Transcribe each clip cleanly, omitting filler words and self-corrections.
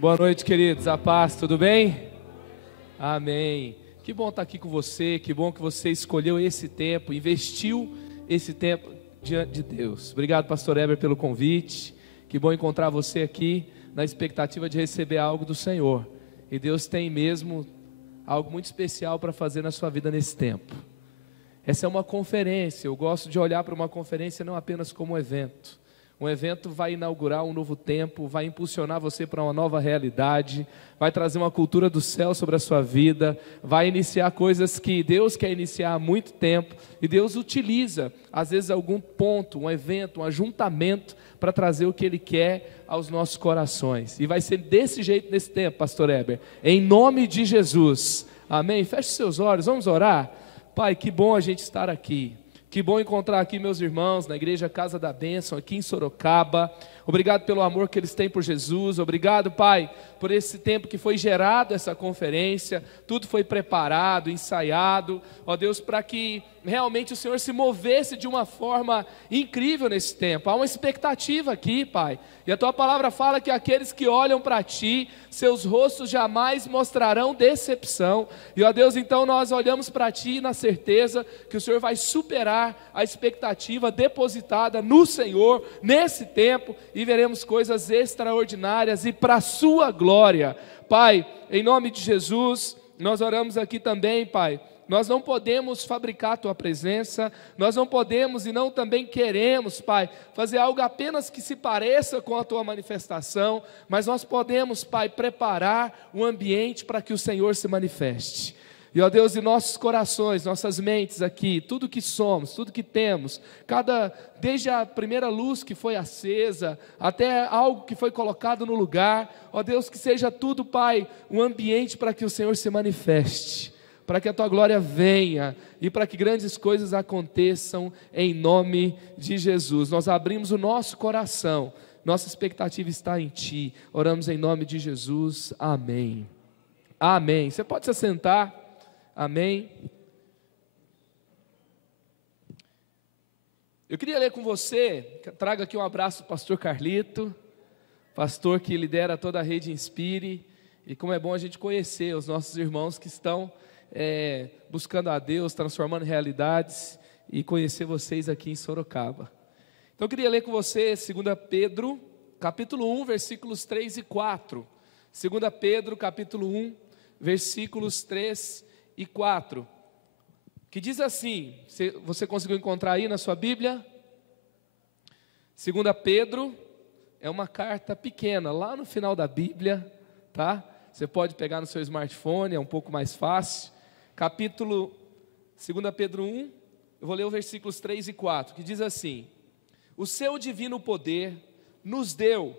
Boa noite, queridos. A paz, tudo bem? Amém. Que bom estar aqui com você, que bom que você escolheu esse tempo, investiu esse tempo diante de Deus. Obrigado, pastor Heber, pelo convite. Que bom encontrar você aqui na expectativa de receber algo do Senhor. E Deus tem mesmo algo muito especial para fazer na sua vida nesse tempo. Essa é uma conferência. Eu gosto de olhar para uma conferência não apenas como um evento. Um evento vai inaugurar um novo tempo, vai impulsionar você para uma nova realidade, vai trazer uma cultura do céu sobre a sua vida, vai iniciar coisas que Deus quer iniciar há muito tempo, e Deus utiliza, às vezes, algum ponto, um evento, um ajuntamento, para trazer o que Ele quer aos nossos corações. E vai ser desse jeito nesse tempo, pastor Heber, em nome de Jesus. Amém? Feche seus olhos, vamos orar? Pai, que bom a gente estar aqui. Que bom encontrar aqui meus irmãos na igreja Casa da Bênção, aqui em Sorocaba. Obrigado pelo amor que eles têm por Jesus. Obrigado, Pai, por esse tempo que foi gerado essa conferência. Tudo foi preparado, ensaiado, ó Deus, para que realmente o Senhor se movesse de uma forma incrível nesse tempo. Há uma expectativa aqui, Pai. E a Tua palavra fala que aqueles que olham para Ti, seus rostos jamais mostrarão decepção. E ó Deus, então nós olhamos para Ti na certeza que o Senhor vai superar a expectativa depositada no Senhor nesse tempo, e veremos coisas extraordinárias e para a Sua glória. Pai, em nome de Jesus, nós oramos aqui também, Pai. Nós não podemos fabricar a Tua presença, nós não podemos e não também queremos, Pai, fazer algo apenas que se pareça com a Tua manifestação, mas nós podemos, Pai, preparar o ambiente para que o Senhor se manifeste. E ó Deus, em nossos corações, nossas mentes aqui, tudo que somos, tudo que temos, desde a primeira luz que foi acesa, até algo que foi colocado no lugar, ó Deus, que seja tudo, Pai, um ambiente para que o Senhor se manifeste, para que a Tua glória venha e para que grandes coisas aconteçam em nome de Jesus. Nós abrimos o nosso coração, nossa expectativa está em Ti, oramos em nome de Jesus, amém. Amém. Você pode se assentar, amém. Eu queria ler com você, trago aqui um abraço do pastor Carlito, pastor que lidera toda a rede Inspire, e como é bom a gente conhecer os nossos irmãos que estão buscando a Deus, transformando realidades, e conhecer vocês aqui em Sorocaba. Então eu queria ler com você 2 Pedro, capítulo 1, versículos 3 e 4. 2 Pedro, capítulo 1, versículos 3 e 4. Que diz assim, você conseguiu encontrar aí na sua Bíblia? 2 Pedro, é uma carta pequena, lá no final da Bíblia, tá? Você pode pegar no seu smartphone, é um pouco mais fácil. Capítulo 2 Pedro 1, eu vou ler os versículos 3 e 4, que diz assim: o seu divino poder nos deu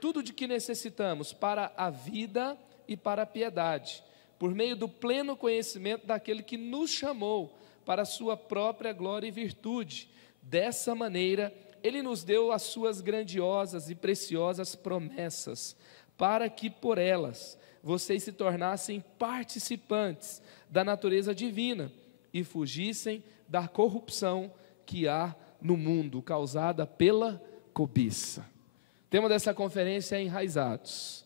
tudo de que necessitamos para a vida e para a piedade, por meio do pleno conhecimento daquele que nos chamou para a sua própria glória e virtude. Dessa maneira, Ele nos deu as suas grandiosas e preciosas promessas, para que por elas vocês se tornassem participantes da natureza divina e fugissem da corrupção que há no mundo, causada pela cobiça. O tema dessa conferência é enraizados.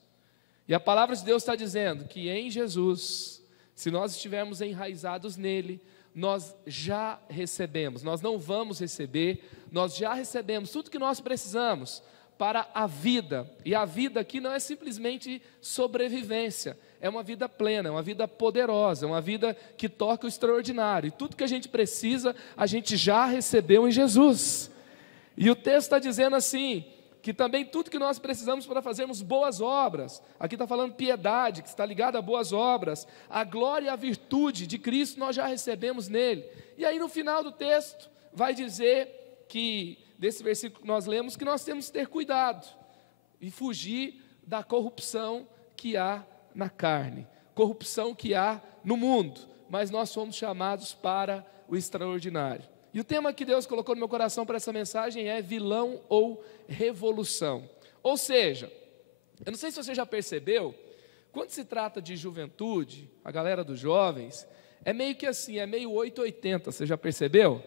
E a palavra de Deus está dizendo que em Jesus, se nós estivermos enraizados nele, nós já recebemos, nós não vamos receber, nós já recebemos tudo que nós precisamos para a vida. E a vida aqui não é simplesmente sobrevivência, é uma vida plena, é uma vida poderosa, é uma vida que toca o extraordinário. E tudo que a gente precisa, a gente já recebeu em Jesus. E o texto está dizendo assim, que também tudo que nós precisamos para fazermos boas obras, aqui está falando piedade, que está ligada a boas obras, a glória e a virtude de Cristo nós já recebemos nele. E aí no final do texto vai dizer que, desse versículo que nós lemos, que nós temos que ter cuidado e fugir da corrupção que há na carne, corrupção que há no mundo, mas nós somos chamados para o extraordinário. E o tema que Deus colocou no meu coração para essa mensagem é vilão ou revolução. Ou seja, eu não sei se você já percebeu, quando se trata de juventude, a galera dos jovens, é meio que assim, é meio 880, você já percebeu?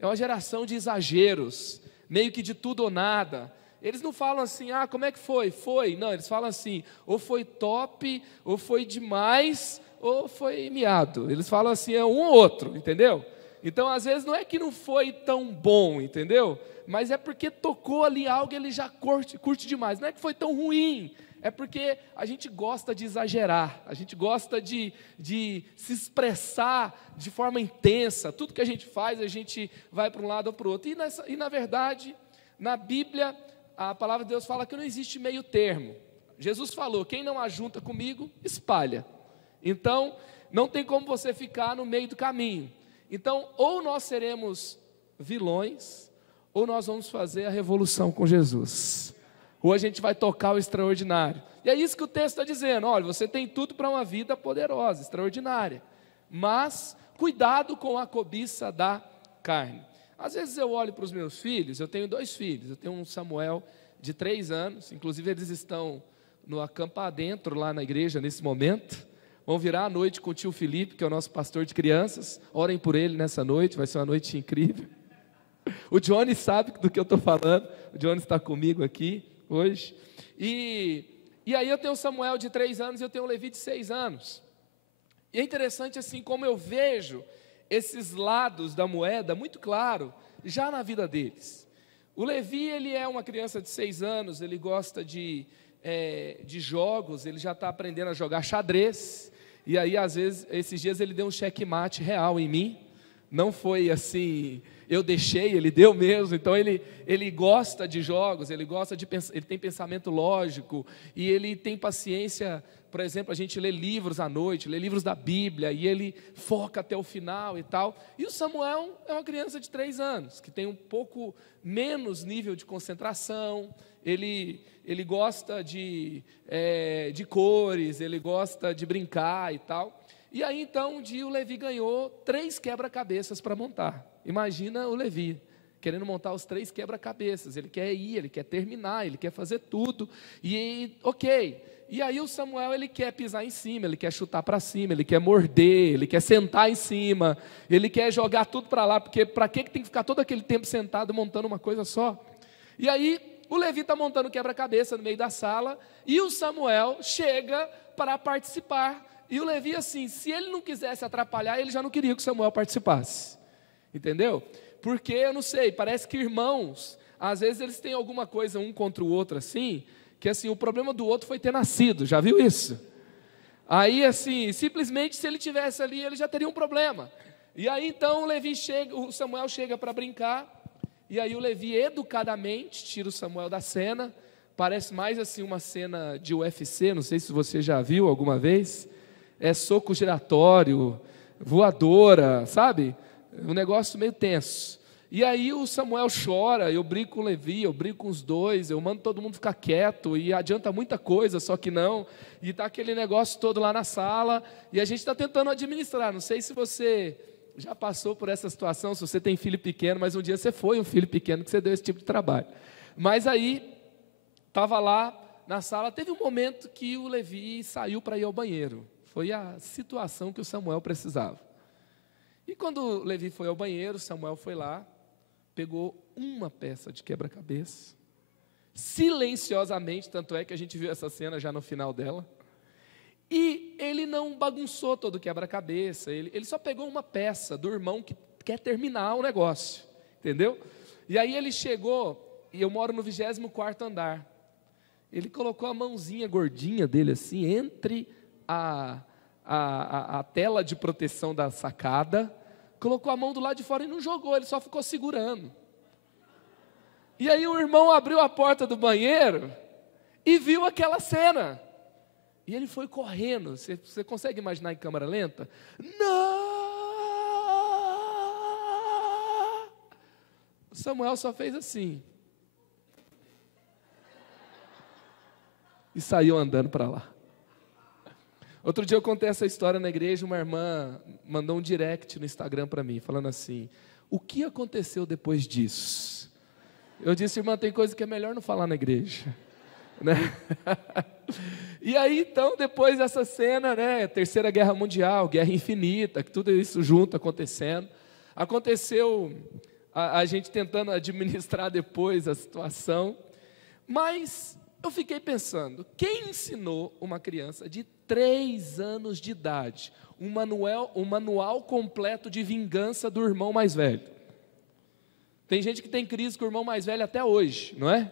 É uma geração de exageros, meio que de tudo ou nada. eles não falam assim, como é que foi? Foi. Não, eles falam assim, ou foi top, ou foi demais, ou foi miado. Eles falam assim, é um ou outro, entendeu? Então, às vezes, não é que não foi tão bom, entendeu? Mas é porque tocou ali algo e ele já curte demais. Não é que foi tão ruim, é porque a gente gosta de exagerar, a gente gosta de se expressar de forma intensa. Tudo que a gente faz, a gente vai para um lado ou para o outro. E na verdade, na Bíblia, a palavra de Deus fala que não existe meio termo. Jesus falou, quem não ajunta comigo, espalha. Então, não tem como você ficar no meio do caminho. Então, ou nós seremos vilões, ou nós vamos fazer a revolução com Jesus. Ou a gente vai tocar o extraordinário. E é isso que o texto está dizendo. Olha, você tem tudo para uma vida poderosa, extraordinária. Mas, cuidado com a cobiça da carne. Às vezes eu olho para os meus filhos, eu tenho 2 filhos. Eu tenho um Samuel de 3 anos, inclusive eles estão no acampa dentro lá na igreja nesse momento. Vão virar à noite com o tio Felipe, que é o nosso pastor de crianças. Orem por ele nessa noite, vai ser uma noite incrível. O Johnny sabe do que eu estou falando. O Johnny está comigo aqui hoje. E aí eu tenho o Samuel de 3 anos e eu tenho o Levi de 6 anos. E é interessante assim como eu vejo esses lados da moeda muito claro já na vida deles. O Levi, ele é uma criança de 6 anos, ele gosta de jogos, ele já está aprendendo a jogar xadrez. E aí, às vezes, esses dias ele deu um checkmate real em mim. Não foi assim, eu deixei, ele deu mesmo. Então ele gosta de jogos, ele tem pensamento lógico, e ele tem paciência. Por exemplo, a gente lê livros à noite, lê livros da Bíblia, e ele foca até o final e tal. E o Samuel é uma criança de 3 anos, que tem um pouco menos nível de concentração. Ele gosta de cores, ele gosta de brincar e tal. E aí, então, um dia o Levi ganhou 3 quebra-cabeças para montar. Imagina o Levi, querendo montar os 3 quebra-cabeças. Ele quer ir, ele quer terminar, ele quer fazer tudo. E aí o Samuel, ele quer pisar em cima, ele quer chutar para cima, ele quer morder, ele quer sentar em cima, ele quer jogar tudo para lá, porque para que tem que ficar todo aquele tempo sentado montando uma coisa só? E aí, o Levi está montando quebra-cabeça no meio da sala, e o Samuel chega para participar. E o Levi, assim, se ele não quisesse atrapalhar, ele já não queria que o Samuel participasse. Entendeu? Porque, eu não sei, parece que irmãos, às vezes eles têm alguma coisa um contra o outro, assim, que assim, o problema do outro foi ter nascido, já viu isso? Aí, assim, simplesmente se ele tivesse ali, ele já teria um problema. E aí, então, o Samuel chega para brincar, e aí o Levi, educadamente, tira o Samuel da cena. Parece mais assim uma cena de UFC, não sei se você já viu alguma vez. É soco giratório, voadora, sabe? Um negócio meio tenso. E aí o Samuel chora, eu brigo com o Levi, eu brigo com os dois, eu mando todo mundo ficar quieto, e adianta muita coisa, só que não. E está aquele negócio todo lá na sala, e a gente está tentando administrar. Não sei se você já passou por essa situação, se você tem filho pequeno, mas um dia você foi um filho pequeno que você deu esse tipo de trabalho. Mas aí, estava lá na sala, teve um momento que o Levi saiu para ir ao banheiro. Foi a situação que o Samuel precisava. E quando o Levi foi ao banheiro, Samuel foi lá, pegou uma peça de quebra-cabeça, silenciosamente, tanto é que a gente viu essa cena já no final dela, e ele não bagunçou todo o quebra-cabeça, ele só pegou uma peça do irmão que quer terminar o negócio, entendeu? E aí ele chegou, e eu moro no 24º andar, ele colocou a mãozinha gordinha dele assim, entre a tela de proteção da sacada, colocou a mão do lado de fora e não jogou, ele só ficou segurando. E aí o irmão abriu a porta do banheiro e viu aquela cena. E ele foi correndo. Você consegue imaginar em câmera lenta? Não! Samuel só fez assim. E saiu andando para lá. Outro dia eu contei essa história na igreja, uma irmã mandou um direct no Instagram para mim, falando assim, o que aconteceu depois disso? Eu disse, irmã, tem coisa que é melhor não falar na igreja. Né? E aí, então, depois dessa cena, né, Terceira Guerra Mundial, Guerra Infinita, que tudo isso junto acontecendo, aconteceu a gente tentando administrar depois a situação, Mas eu fiquei pensando, quem ensinou uma criança de 3 anos de idade um manual completo de vingança do irmão mais velho? Tem gente que tem crise com o irmão mais velho até hoje, não é?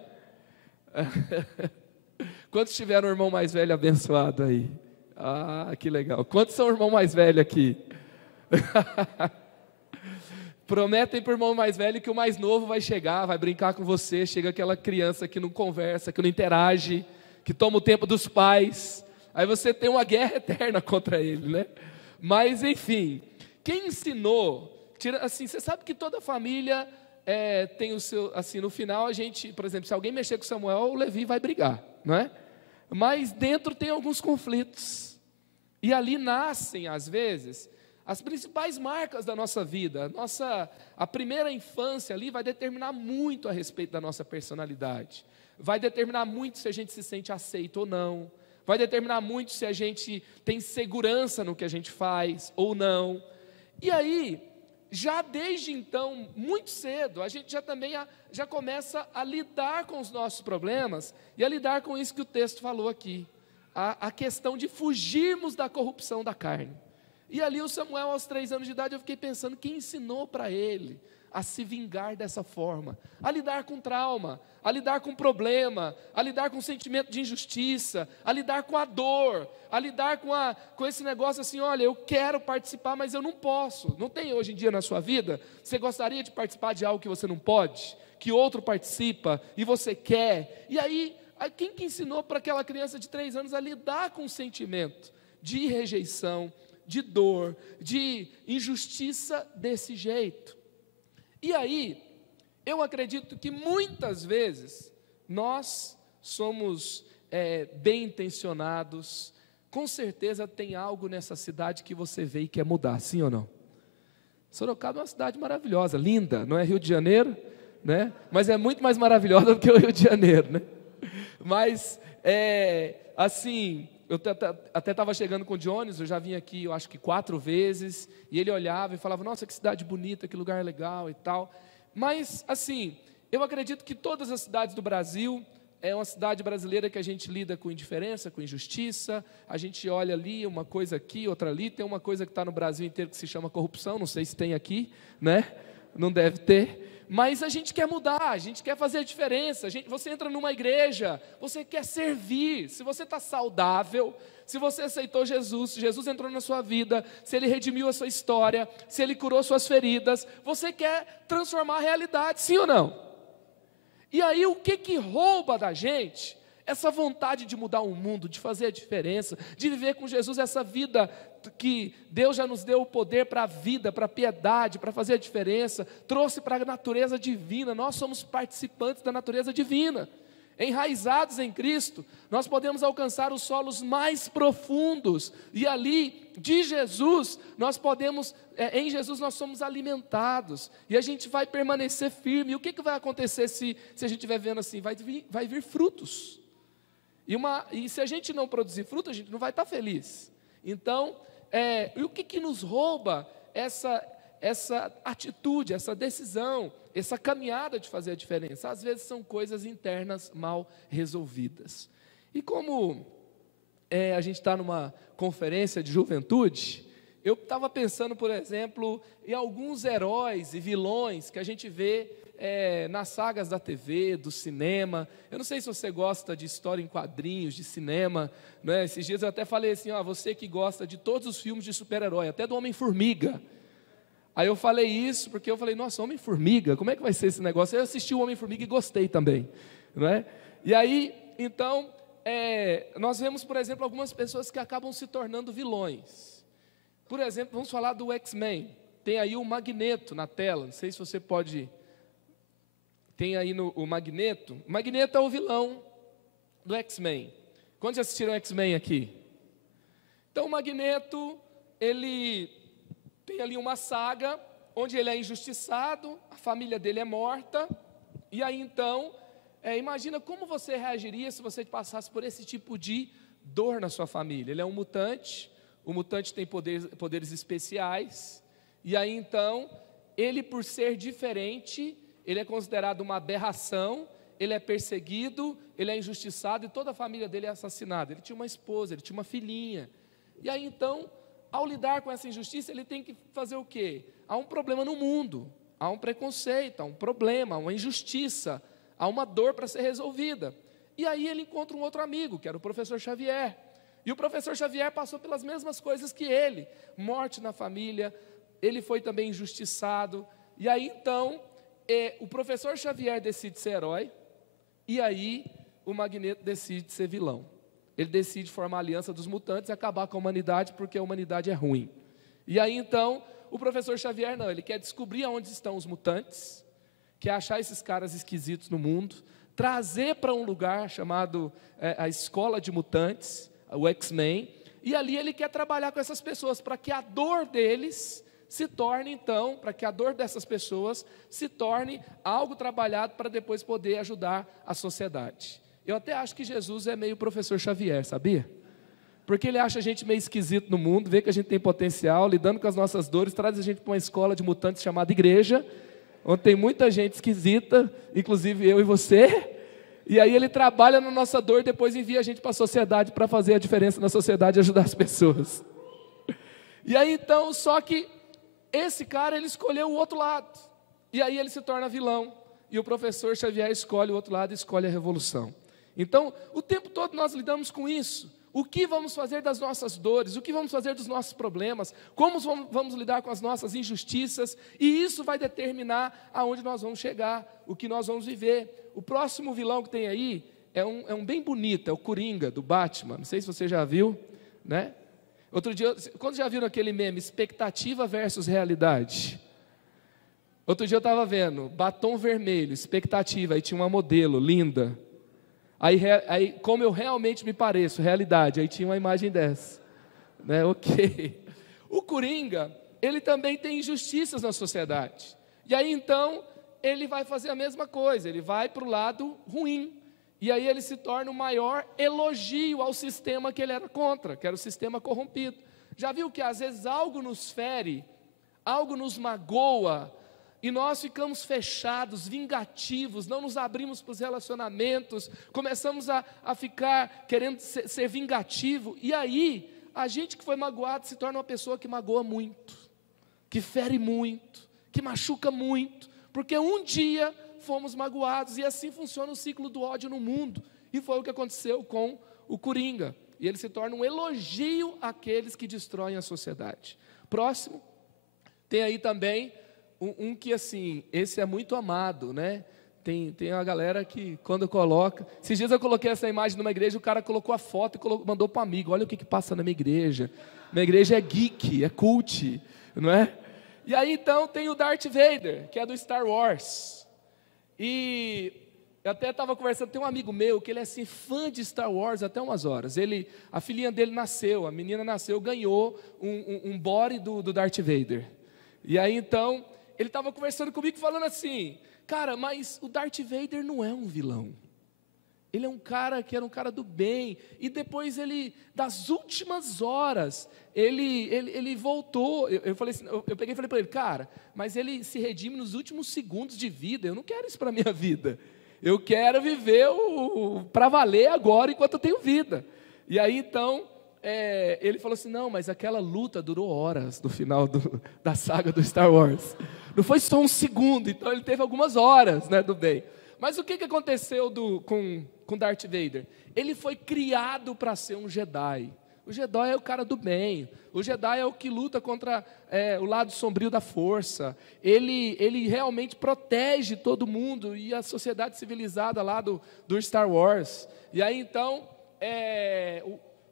Quantos tiveram um irmão mais velho abençoado aí? Ah, que legal. Quantos são o irmão mais velho aqui? Prometem para o irmão mais velho que o mais novo vai chegar, vai brincar com você. Chega aquela criança que não conversa, que não interage, que toma o tempo dos pais. Aí você tem uma guerra eterna contra ele, né? Mas enfim, quem ensinou? Assim, você sabe que toda família tem o seu, assim, no final a gente, por exemplo, se alguém mexer com Samuel, o Levi vai brigar, não é? Mas dentro tem alguns conflitos. E ali nascem, às vezes, as principais marcas da nossa vida. A primeira infância ali vai determinar muito a respeito da nossa personalidade. Vai determinar muito se a gente se sente aceito ou não. Vai determinar muito se a gente tem segurança no que a gente faz ou não. E aí, já desde então, muito cedo, a gente já começa a lidar com os nossos problemas e a lidar com isso que o texto falou aqui. A questão de fugirmos da corrupção da carne. E ali o Samuel, aos 3 anos de idade, eu fiquei pensando, quem ensinou para ele a se vingar dessa forma? A lidar com trauma, a lidar com problema, a lidar com sentimento de injustiça, a lidar com a dor, a lidar com esse negócio assim, olha, eu quero participar, mas eu não posso. Não tem hoje em dia na sua vida? Você gostaria de participar de algo que você não pode? Que outro participa e você quer? E aí, quem que ensinou para aquela criança de 3 anos a lidar com o sentimento de rejeição, de dor, de injustiça desse jeito? E aí, eu acredito que muitas vezes nós somos bem intencionados. Com certeza tem algo nessa cidade que você vê e quer mudar, sim ou não? Sorocaba é uma cidade maravilhosa, linda, não é Rio de Janeiro, né? Mas é muito mais maravilhosa do que o Rio de Janeiro, né? Mas, assim, eu até estava chegando com o Jones, eu já vim aqui, eu acho que 4 vezes, e ele olhava e falava, nossa, que cidade bonita, que lugar legal e tal. Mas, assim, eu acredito que todas as cidades do Brasil, é uma cidade brasileira que a gente lida com indiferença, com injustiça, a gente olha ali, uma coisa aqui, outra ali, tem uma coisa que está no Brasil inteiro que se chama corrupção, não sei se tem aqui, né? Não deve ter, mas a gente quer mudar, a gente quer fazer a diferença. Você entra numa igreja, você quer servir. Se você está saudável, se você aceitou Jesus, se Jesus entrou na sua vida, se Ele redimiu a sua história, se Ele curou suas feridas, você quer transformar a realidade, sim ou não? E aí o que rouba da gente? Essa vontade de mudar o mundo, de fazer a diferença, de viver com Jesus essa vida que Deus já nos deu o poder para a vida, para a piedade, para fazer a diferença, trouxe para a natureza divina. Nós somos participantes da natureza divina. Enraizados em Cristo, nós podemos alcançar os solos mais profundos, e ali, de Jesus, nós podemos, em Jesus nós somos alimentados, e a gente vai permanecer firme. E o que vai acontecer se a gente estiver vendo assim? Vai vir frutos, e se a gente não produzir fruto, a gente não vai estar feliz. Então, e o que nos rouba essa atitude, essa decisão, essa caminhada de fazer a diferença? Às vezes são coisas internas mal resolvidas. E como a gente está numa conferência de juventude, eu estava pensando, por exemplo, em alguns heróis e vilões que a gente vê nas sagas da TV, do cinema. Eu não sei se você gosta de história em quadrinhos, de cinema, né? Esses dias eu até falei assim, você que gosta de todos os filmes de super-herói, até do Homem-Formiga. Aí eu falei isso porque eu falei, nossa, Homem-Formiga, como é que vai ser esse negócio? Eu assisti o Homem-Formiga e gostei também, não é? E aí, então, nós vemos, por exemplo, algumas pessoas que acabam se tornando vilões. Por exemplo, vamos falar do X-Men. Tem aí o Magneto na tela, não sei se você pode... Tem aí o Magneto. O Magneto é o vilão do X-Men. Quantos já assistiram X-Men aqui? Então, o Magneto, ele tem ali uma saga onde ele é injustiçado, a família dele é morta, e aí então, imagina como você reagiria se você passasse por esse tipo de dor na sua família. Ele é um mutante, o mutante tem poderes especiais, e aí então, ele por ser diferente, ele é considerado uma aberração, ele é perseguido, ele é injustiçado e toda a família dele é assassinada. Ele tinha uma esposa, ele tinha uma filhinha. E aí então, ao lidar com essa injustiça, ele tem que fazer o quê? Há um problema no mundo, há um preconceito, há um problema, há uma injustiça, há uma dor para ser resolvida. E aí ele encontra um outro amigo, que era o professor Xavier. E o professor Xavier passou pelas mesmas coisas que ele, morte na família, ele foi também injustiçado. E aí então, o professor Xavier decide ser herói, e aí o Magneto decide ser vilão. Ele decide formar a aliança dos mutantes e acabar com a humanidade, porque a humanidade é ruim. E aí então, o professor Xavier não, ele quer descobrir onde estão os mutantes, quer achar esses caras esquisitos no mundo, trazer para um lugar chamado a Escola de Mutantes, o X-Men, e ali ele quer trabalhar com essas pessoas, para que a dor deles se torne então, para que a dor dessas pessoas se torne algo trabalhado para depois poder ajudar a sociedade. Eu até acho que Jesus é meio professor Xavier, sabia? Porque ele acha a gente meio esquisito no mundo, vê que a gente tem potencial, lidando com as nossas dores, traz a gente para uma escola de mutantes chamada igreja, onde tem muita gente esquisita, inclusive eu e você, e aí ele trabalha na nossa dor e depois envia a gente para a sociedade para fazer a diferença na sociedade e ajudar as pessoas. E aí então, só que esse cara, ele escolheu o outro lado, e aí ele se torna vilão, e o professor Xavier escolhe o outro lado e escolhe a revolução. Então, o tempo todo nós lidamos com isso. O que vamos fazer das nossas dores? O que vamos fazer dos nossos problemas? Como vamos lidar com as nossas injustiças? E isso vai determinar aonde nós vamos chegar, o que nós vamos viver. O próximo vilão que tem aí é um bem bonito, é o Coringa, do Batman. Não sei se você já viu, né? Outro dia, quando já viram aquele meme, expectativa versus realidade? Outro dia eu estava vendo, batom vermelho, expectativa, aí tinha uma modelo linda. Aí, como eu realmente me pareço, realidade, aí tinha uma imagem dessa, né? Ok. O Coringa, ele também tem injustiças na sociedade, e aí então, ele vai fazer a mesma coisa, ele vai para o lado ruim, e aí ele se torna o maior elogio ao sistema que ele era contra, que era o sistema corrompido. Já viu que às vezes algo nos fere, algo nos magoa, e nós ficamos fechados, vingativos, não nos abrimos para os relacionamentos, começamos a ficar querendo ser vingativo, e aí, a gente que foi magoado se torna uma pessoa que magoa muito, que fere muito, que machuca muito, porque um dia fomos magoados, e assim funciona o ciclo do ódio no mundo, e foi o que aconteceu com o Coringa, e ele se torna um elogio àqueles que destroem a sociedade. Próximo, tem aí também um que assim, esse é muito amado, né? Tem uma galera que quando coloca, esses dias eu coloquei essa imagem numa igreja, o cara colocou a foto e mandou para o amigo, olha o que passa na minha igreja é geek, é cult, não é? E aí então tem o Darth Vader, que é do Star Wars, e eu até estava conversando, tem um amigo meu, que ele é assim, fã de Star Wars até umas horas, a filhinha dele nasceu, a menina nasceu, ganhou um body do Darth Vader, e aí então, ele estava conversando comigo falando assim, cara, mas o Darth Vader não é um vilão, ele é um cara que era um cara do bem, e depois ele, das últimas horas, ele voltou, eu falei assim, eu peguei e falei para ele, cara, mas ele se redime nos últimos segundos de vida, eu não quero isso para a minha vida, eu quero viver para valer agora enquanto eu tenho vida, e aí então, ele falou assim, não, mas aquela luta durou horas no final da saga do Star Wars, não foi só um segundo, então ele teve algumas horas, né, do bem. Mas o que aconteceu com Darth Vader? Ele foi criado para ser um Jedi. O Jedi é o cara do bem, o Jedi é o que luta contra o lado sombrio da força, ele realmente protege todo mundo e a sociedade civilizada lá do Star Wars. E aí então,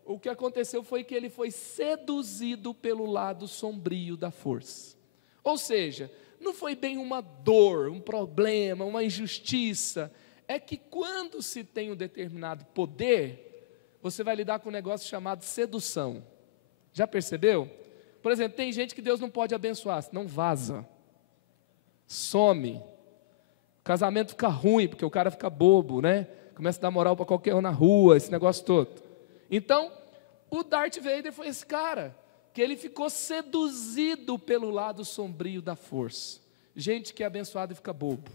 o que aconteceu foi que ele foi seduzido pelo lado sombrio da força. Ou seja, não foi bem uma dor, um problema, uma injustiça. É que quando se tem um determinado poder, você vai lidar com um negócio chamado sedução. Já percebeu? Por exemplo, tem gente que Deus não pode abençoar, senão vaza, some. O casamento fica ruim, porque o cara fica bobo, né? Começa a dar moral para qualquer um na rua, esse negócio todo. Então, o Darth Vader foi esse cara, que ele ficou seduzido pelo lado sombrio da força. Gente que é abençoada e fica bobo,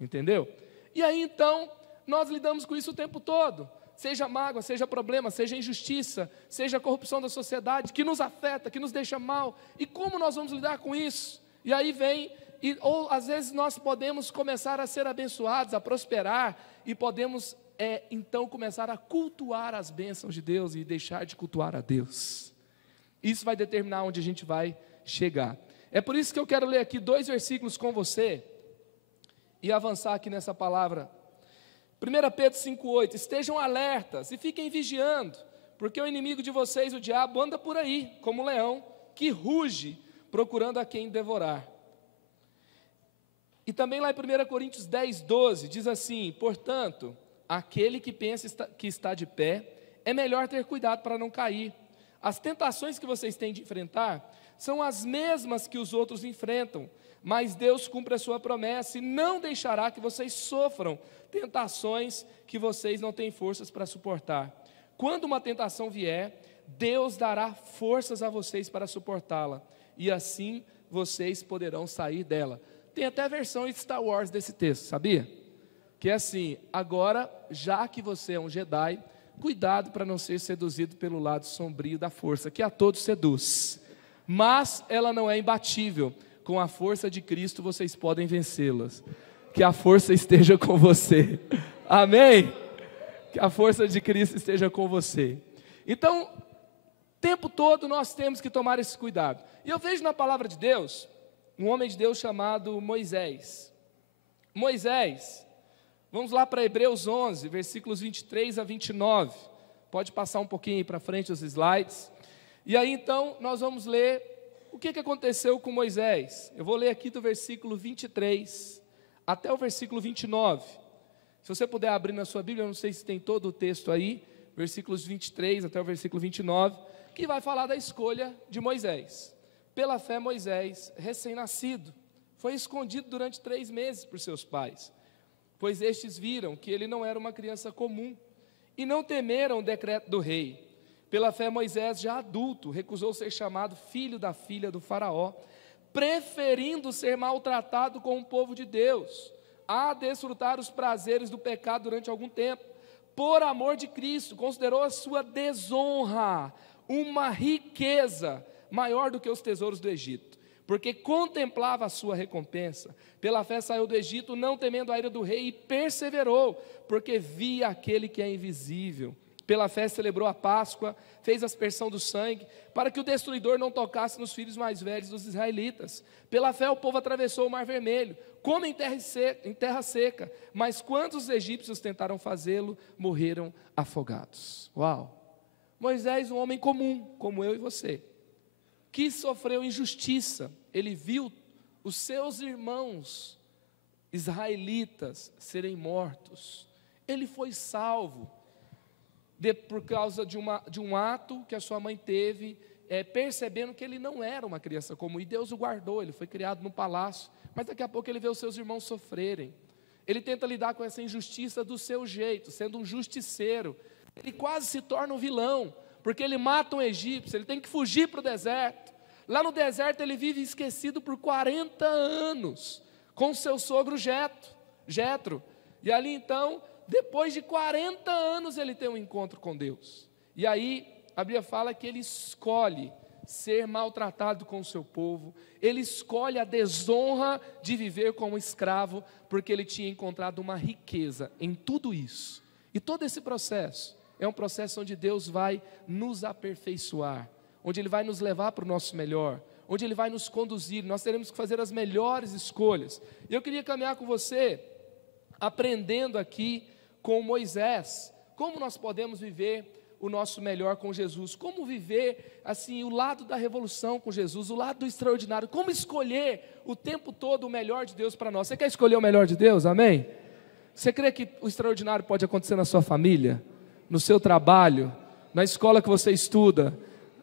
entendeu? E aí então, nós lidamos com isso o tempo todo. Seja mágoa, seja problema, seja injustiça, seja corrupção da sociedade, que nos afeta, que nos deixa mal. E como nós vamos lidar com isso? E aí vem, ou às vezes nós podemos começar a ser abençoados, a prosperar, e podemos então começar a cultuar as bênçãos de Deus e deixar de cultuar a Deus. Isso vai determinar onde a gente vai chegar. É por isso que eu quero ler aqui 2 versículos com você e avançar aqui nessa palavra. 1 Pedro 5,8, estejam alertas e fiquem vigiando, porque o inimigo de vocês, o diabo, anda por aí, como um leão, que ruge, procurando a quem devorar. E também lá em 1 Coríntios 10,12, diz assim, portanto, aquele que pensa que está de pé, é melhor ter cuidado para não cair. As tentações que vocês têm de enfrentar, são as mesmas que os outros enfrentam, mas Deus cumpre a sua promessa e não deixará que vocês sofram tentações que vocês não têm forças para suportar. Quando uma tentação vier, Deus dará forças a vocês para suportá-la, e assim vocês poderão sair dela. Tem até a versão de Star Wars desse texto, sabia? Que é assim, agora, já que você é um Jedi, cuidado para não ser seduzido pelo lado sombrio da força, que a todos seduz, mas ela não é imbatível. Com a força de Cristo vocês podem vencê-las. Que a força esteja com você. Amém? Que a força de Cristo esteja com você. Então, o tempo todo nós temos que tomar esse cuidado. E eu vejo na palavra de Deus, um homem de Deus chamado Moisés. Moisés, vamos lá para Hebreus 11, versículos 23 a 29. Pode passar um pouquinho aí para frente os slides. E aí então nós vamos ler o que aconteceu com Moisés. Eu vou ler aqui do versículo 23 até o versículo 29. Se você puder abrir na sua Bíblia, eu não sei se tem todo o texto aí, versículos 23 até o versículo 29, que vai falar da escolha de Moisés. Pela fé, Moisés, recém-nascido, foi escondido durante 3 meses por seus pais, pois estes viram que ele não era uma criança comum, e não temeram o decreto do rei. Pela fé, Moisés, já adulto, recusou ser chamado filho da filha do faraó, preferindo ser maltratado com o povo de Deus, a desfrutar os prazeres do pecado durante algum tempo. Por amor de Cristo, considerou a sua desonra uma riqueza maior do que os tesouros do Egito, porque contemplava a sua recompensa. Pela fé saiu do Egito, não temendo a ira do rei, e perseverou, porque via aquele que é invisível. Pela fé celebrou a Páscoa, fez a aspersão do sangue, para que o destruidor não tocasse nos filhos mais velhos dos israelitas. Pela fé o povo atravessou o Mar Vermelho, como em terra seca, mas quando os egípcios tentaram fazê-lo, morreram afogados. Uau! Moisés, um homem comum, como eu e você, que sofreu injustiça. Ele viu os seus irmãos israelitas serem mortos. Ele foi salvo por causa de um ato que a sua mãe teve, percebendo que ele não era uma criança comum, e Deus o guardou. Ele foi criado no palácio, mas daqui a pouco ele vê os seus irmãos sofrerem. Ele tenta lidar com essa injustiça do seu jeito, sendo um justiceiro. Ele quase se torna um vilão, porque ele mata um egípcio, ele tem que fugir para o deserto. Lá no deserto ele vive esquecido por 40 anos, com seu sogro Jetro. E ali então, depois de 40 anos ele tem um encontro com Deus. E aí a Bíblia fala que ele escolhe ser maltratado com o seu povo. Ele escolhe a desonra de viver como escravo, porque ele tinha encontrado uma riqueza em tudo isso. E todo esse processo é um processo onde Deus vai nos aperfeiçoar, onde Ele vai nos levar para o nosso melhor, onde Ele vai nos conduzir. Nós teremos que fazer as melhores escolhas. E eu queria caminhar com você, aprendendo aqui com Moisés, como nós podemos viver o nosso melhor com Jesus, como viver assim o lado da revolução com Jesus, o lado do extraordinário, como escolher o tempo todo o melhor de Deus para nós. Você quer escolher o melhor de Deus? Amém? Você crê que o extraordinário pode acontecer na sua família, no seu trabalho, na escola que você estuda?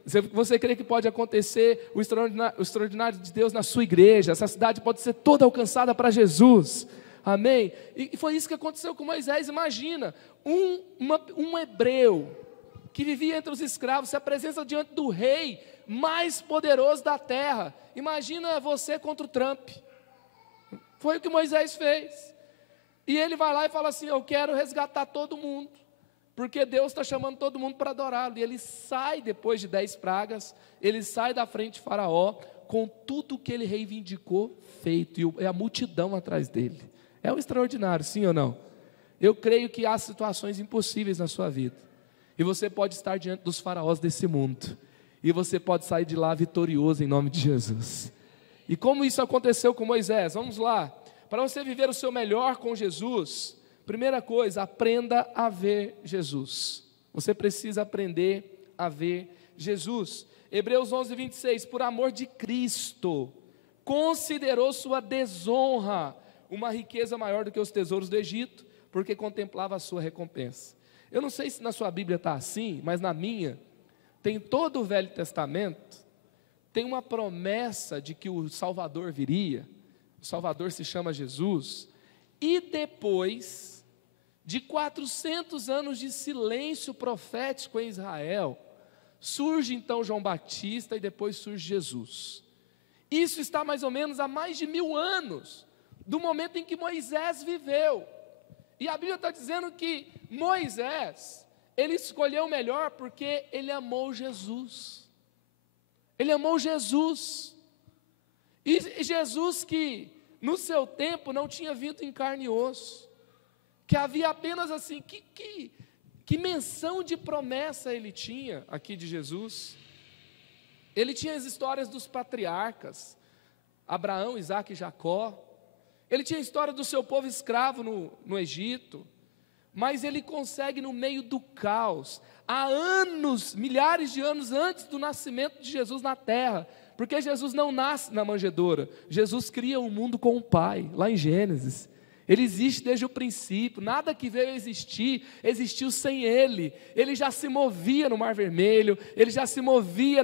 Você crê que pode acontecer o extraordinário de Deus na sua igreja? Essa cidade pode ser toda alcançada para Jesus. Amém? E foi isso que aconteceu com Moisés. Imagina, um hebreu que vivia entre os escravos, se apresenta diante do rei mais poderoso da terra. Imagina você contra o Trump. Foi o que Moisés fez. E ele vai lá e fala assim: eu quero resgatar todo mundo, porque Deus está chamando todo mundo para adorá-lo. E ele sai, depois de 10 pragas, ele sai da frente de Faraó, com tudo que ele reivindicou feito, e a multidão atrás dele. É um extraordinário, sim ou não? Eu creio que há situações impossíveis na sua vida, e você pode estar diante dos faraós desse mundo, e você pode sair de lá vitorioso em nome de Jesus. E como isso aconteceu com Moisés? Vamos lá. Para você viver o seu melhor com Jesus, primeira coisa, aprenda a ver Jesus. Você precisa aprender a ver Jesus. Hebreus 11, 26, por amor de Cristo, considerou sua desonra uma riqueza maior do que os tesouros do Egito, porque contemplava a sua recompensa. Eu não sei se na sua Bíblia está assim, mas na minha, tem todo o Velho Testamento, tem uma promessa de que o Salvador viria, o Salvador se chama Jesus, e depois de 400 anos de silêncio profético em Israel, surge então João Batista e depois surge Jesus. Isso está mais ou menos há mais de 1000 anos, do momento em que Moisés viveu. E a Bíblia está dizendo que Moisés, ele escolheu o melhor porque ele amou Jesus. Ele amou Jesus. E Jesus que no seu tempo não tinha vindo em carne e osso, que havia apenas assim, que menção de promessa ele tinha aqui de Jesus. Ele tinha as histórias dos patriarcas, Abraão, Isaque e Jacó. Ele tinha a história do seu povo escravo no Egito. Mas ele consegue, no meio do caos, há anos, milhares de anos antes do nascimento de Jesus na terra, porque Jesus não nasce na manjedoura, Jesus cria um mundo com o Pai, lá em Gênesis. Ele existe desde o princípio, nada que veio a existir, existiu sem Ele. Ele já se movia no Mar Vermelho, Ele já se movia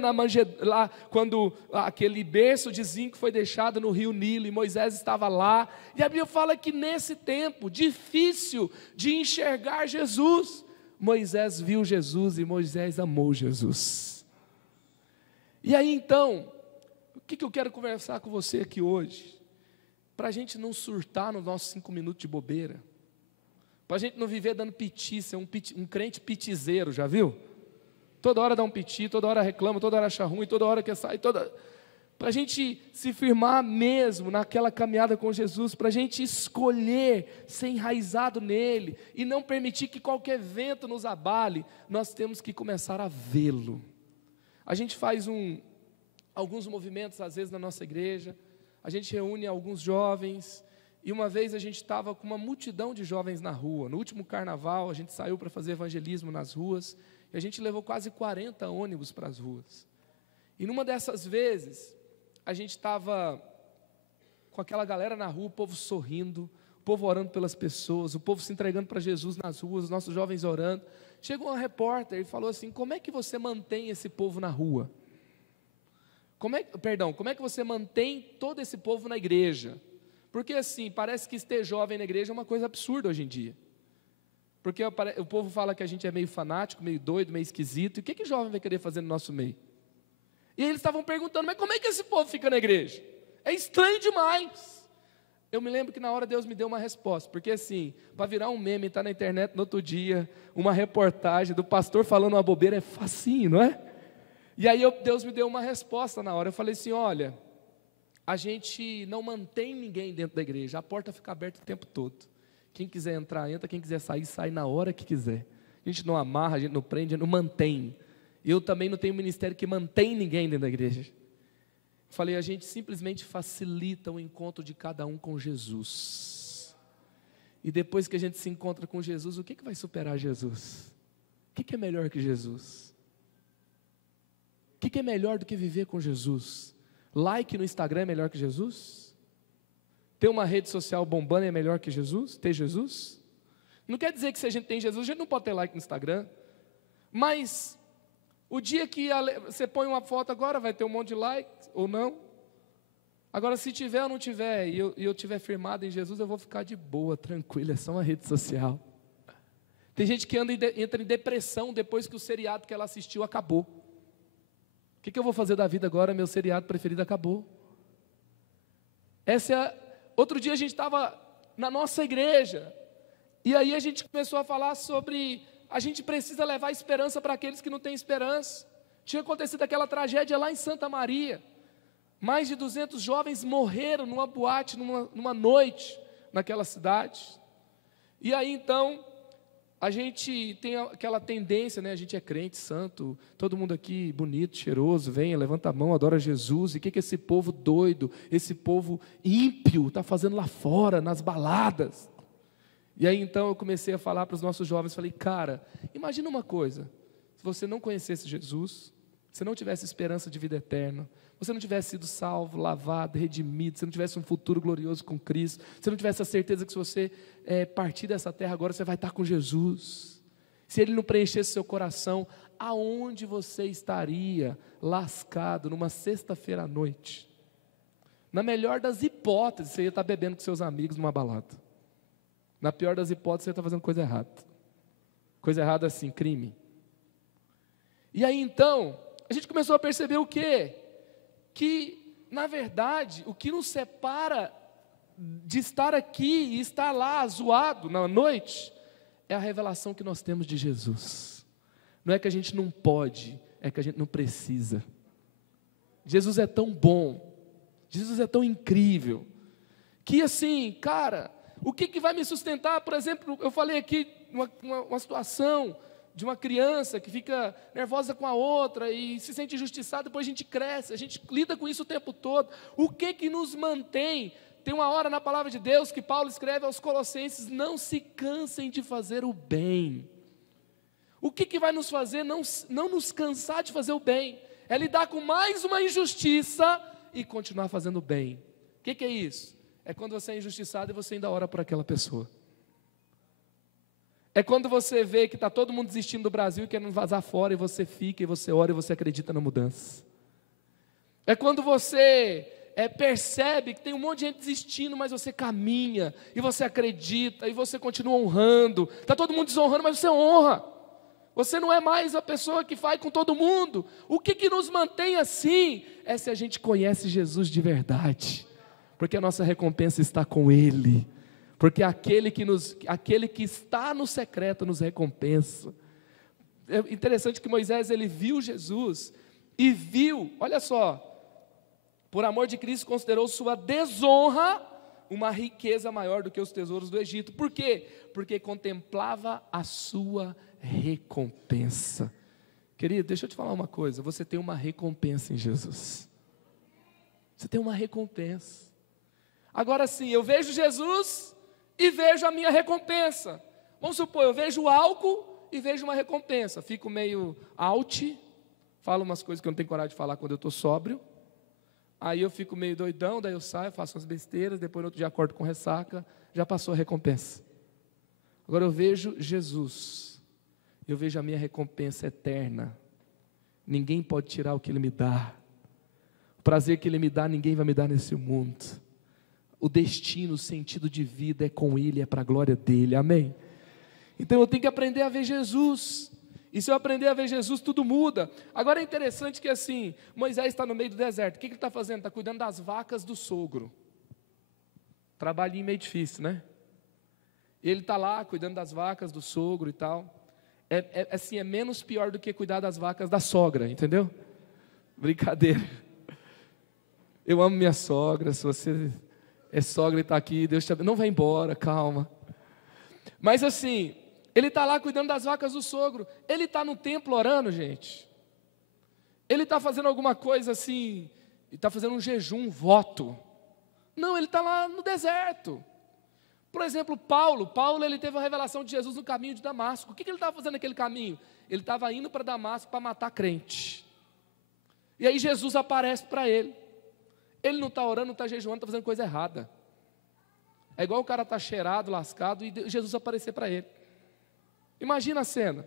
lá quando aquele berço de zinco foi deixado no rio Nilo, e Moisés estava lá. E a Bíblia fala que nesse tempo, difícil de enxergar Jesus, Moisés viu Jesus e Moisés amou Jesus. E aí então, o que eu quero conversar com você aqui hoje? Para a gente não surtar nos nossos 5 minutos de bobeira, para a gente não viver dando piti, ser um crente pitizeiro, já viu? Toda hora dá um piti, toda hora reclama, toda hora acha ruim, toda hora quer sair, para a gente se firmar mesmo naquela caminhada com Jesus, para a gente escolher ser enraizado nele, e não permitir que qualquer vento nos abale, nós temos que começar a vê-lo. A gente faz alguns movimentos às vezes na nossa igreja, a gente reúne alguns jovens, e uma vez a gente estava com uma multidão de jovens na rua. No último carnaval, a gente saiu para fazer evangelismo nas ruas, e a gente levou quase 40 ônibus para as ruas. E numa dessas vezes, a gente estava com aquela galera na rua, o povo sorrindo, o povo orando pelas pessoas, o povo se entregando para Jesus nas ruas, os nossos jovens orando. Chegou uma repórter e falou assim: como é que você mantém esse povo na rua? Como é que você mantém todo esse povo na igreja? Porque assim, parece que ter jovem na igreja é uma coisa absurda hoje em dia. Porque o povo fala que a gente é meio fanático, meio doido, meio esquisito. E o que jovem vai querer fazer no nosso meio? E eles estavam perguntando: mas como é que esse povo fica na igreja? É estranho demais. Eu me lembro que na hora Deus me deu uma resposta. Porque assim, para virar um meme, estar na internet no outro dia, uma reportagem do pastor falando uma bobeira, é facinho, não é? E aí Deus me deu uma resposta na hora. Eu falei assim: olha, a gente não mantém ninguém dentro da igreja, a porta fica aberta o tempo todo. Quem quiser entrar, entra, quem quiser sair, sai na hora que quiser. A gente não amarra, a gente não prende, a gente não mantém. Eu também não tenho ministério que mantém ninguém dentro da igreja. Eu falei: a gente simplesmente facilita o encontro de cada um com Jesus. E depois que a gente se encontra com Jesus, o que vai superar Jesus? O que é melhor que Jesus? O que é melhor do que viver com Jesus? Like no Instagram é melhor que Jesus? Ter uma rede social bombando é melhor que Jesus? Ter Jesus? Não quer dizer que se a gente tem Jesus, a gente não pode ter like no Instagram. Mas o dia que você põe uma foto agora, vai ter um monte de like ou não? Agora, se tiver ou não tiver, e eu tiver firmado em Jesus, eu vou ficar de boa, tranquilo, é só uma rede social. Tem gente que entra em depressão depois que o seriado que ela assistiu acabou. O que eu vou fazer da vida agora? Meu seriado preferido acabou. Outro dia a gente estava na nossa igreja, E aí a gente começou a falar sobre, a gente precisa levar esperança para aqueles que não têm esperança. Tinha acontecido aquela tragédia lá em Santa Maria. Mais de 200 jovens morreram numa boate, numa noite, naquela cidade. E aí então, a gente tem aquela tendência, né? A gente é crente, santo, todo mundo aqui bonito, cheiroso, venha, levanta a mão, adora Jesus. E o que esse povo doido, esse povo ímpio está fazendo lá fora, nas baladas? E aí então eu comecei a falar para os nossos jovens, falei, cara, imagina uma coisa, se você não conhecesse Jesus, se não tivesse esperança de vida eterna, você não tivesse sido salvo, lavado, redimido, se não tivesse um futuro glorioso com Cristo, se não tivesse a certeza que se você partir dessa terra agora, você vai estar com Jesus, se Ele não preenchesse seu coração, aonde você estaria lascado numa sexta-feira à noite? Na melhor das hipóteses, você ia estar bebendo com seus amigos numa balada. Na pior das hipóteses, você está fazendo coisa errada. Coisa errada assim, crime. E aí então, a gente começou a perceber o quê? Que, na verdade, o que nos separa de estar aqui e estar lá zoado na noite, é a revelação que nós temos de Jesus. Não é que a gente não pode, é que a gente não precisa. Jesus é tão bom, Jesus é tão incrível, que assim, cara, o que vai me sustentar? Por exemplo, eu falei aqui uma situação de uma criança que fica nervosa com a outra e se sente injustiçada, depois a gente cresce, a gente lida com isso o tempo todo. O que nos mantém? Tem uma hora na palavra de Deus que Paulo escreve aos Colossenses, não se cansem de fazer o bem. O que vai nos fazer não nos cansar de fazer o bem? É lidar com mais uma injustiça e continuar fazendo o bem. O que é isso? É quando você é injustiçado e você ainda ora por aquela pessoa. É quando você vê que está todo mundo desistindo do Brasil e querendo vazar fora, e você fica, e você ora, e você acredita na mudança. É quando você percebe que tem um monte de gente desistindo, mas você caminha, e você acredita, e você continua honrando. Está todo mundo desonrando, mas você honra. Você não é mais a pessoa que vai com todo mundo. O que nos mantém assim? É se a gente conhece Jesus de verdade. Porque a nossa recompensa está com Ele, porque aquele que está no secreto nos recompensa. É interessante que Moisés, ele viu Jesus, e viu, olha só, por amor de Cristo considerou sua desonra uma riqueza maior do que os tesouros do Egito. Por quê? Porque contemplava a sua recompensa. Querido, deixa eu te falar uma coisa, você tem uma recompensa em Jesus. Você tem uma recompensa. Agora sim, eu vejo Jesus e vejo a minha recompensa. Vamos supor, eu vejo o álcool e vejo uma recompensa. Fico meio out, falo umas coisas que eu não tenho coragem de falar quando eu estou sóbrio. Aí eu fico meio doidão, daí eu saio, faço umas besteiras, depois no outro dia acordo com ressaca, já passou a recompensa. Agora eu vejo Jesus, eu vejo a minha recompensa eterna. Ninguém pode tirar o que Ele me dá. O prazer que Ele me dá, ninguém vai me dar nesse mundo. O destino, o sentido de vida é com Ele, é para a glória dEle, amém? Então eu tenho que aprender a ver Jesus, e se eu aprender a ver Jesus, tudo muda. Agora é interessante que assim, Moisés está no meio do deserto, o que ele está fazendo? Está cuidando das vacas do sogro, trabalhinho meio difícil, né? Ele está lá, cuidando das vacas do sogro e tal, assim, é menos pior do que cuidar das vacas da sogra, entendeu? Brincadeira, eu amo minha sogra, se você é sogra e está aqui, Deus te abençoe. Não vai embora, calma. Mas assim, ele está lá cuidando das vacas do sogro. Ele está no templo orando, gente. Ele está fazendo alguma coisa assim, está fazendo um jejum, um voto. Não, ele está lá no deserto. Por exemplo, Paulo ele teve a revelação de Jesus no caminho de Damasco. O que ele estava fazendo naquele caminho? Ele estava indo para Damasco para matar crente. E aí Jesus aparece para ele. Ele não está orando, não está jejuando, está fazendo coisa errada. É igual o cara está cheirado, lascado, e Jesus aparecer para ele. Imagina a cena.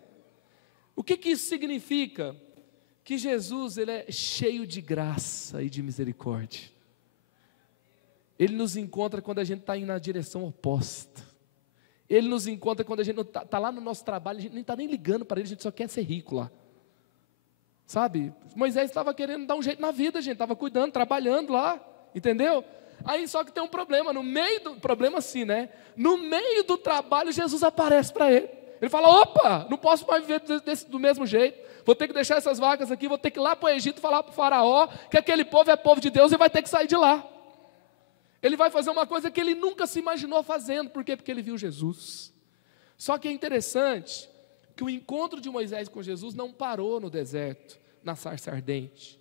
O que isso significa? Que Jesus, Ele é cheio de graça e de misericórdia. Ele nos encontra quando a gente está indo na direção oposta. Ele nos encontra quando a gente está lá no nosso trabalho, a gente nem está nem ligando para Ele, a gente só quer ser rico lá. Sabe, Moisés estava querendo dar um jeito na vida, gente, estava cuidando, trabalhando lá, entendeu? Aí só que tem um problema, problema assim, né? No meio do trabalho, Jesus aparece para ele. Ele fala, opa, não posso mais viver do mesmo jeito. Vou ter que deixar essas vacas aqui, vou ter que ir lá para o Egito falar para o faraó que aquele povo é povo de Deus e vai ter que sair de lá. Ele vai fazer uma coisa que ele nunca se imaginou fazendo. Por quê? Porque ele viu Jesus. Só que é interessante que o encontro de Moisés com Jesus não parou no deserto, na sarça ardente.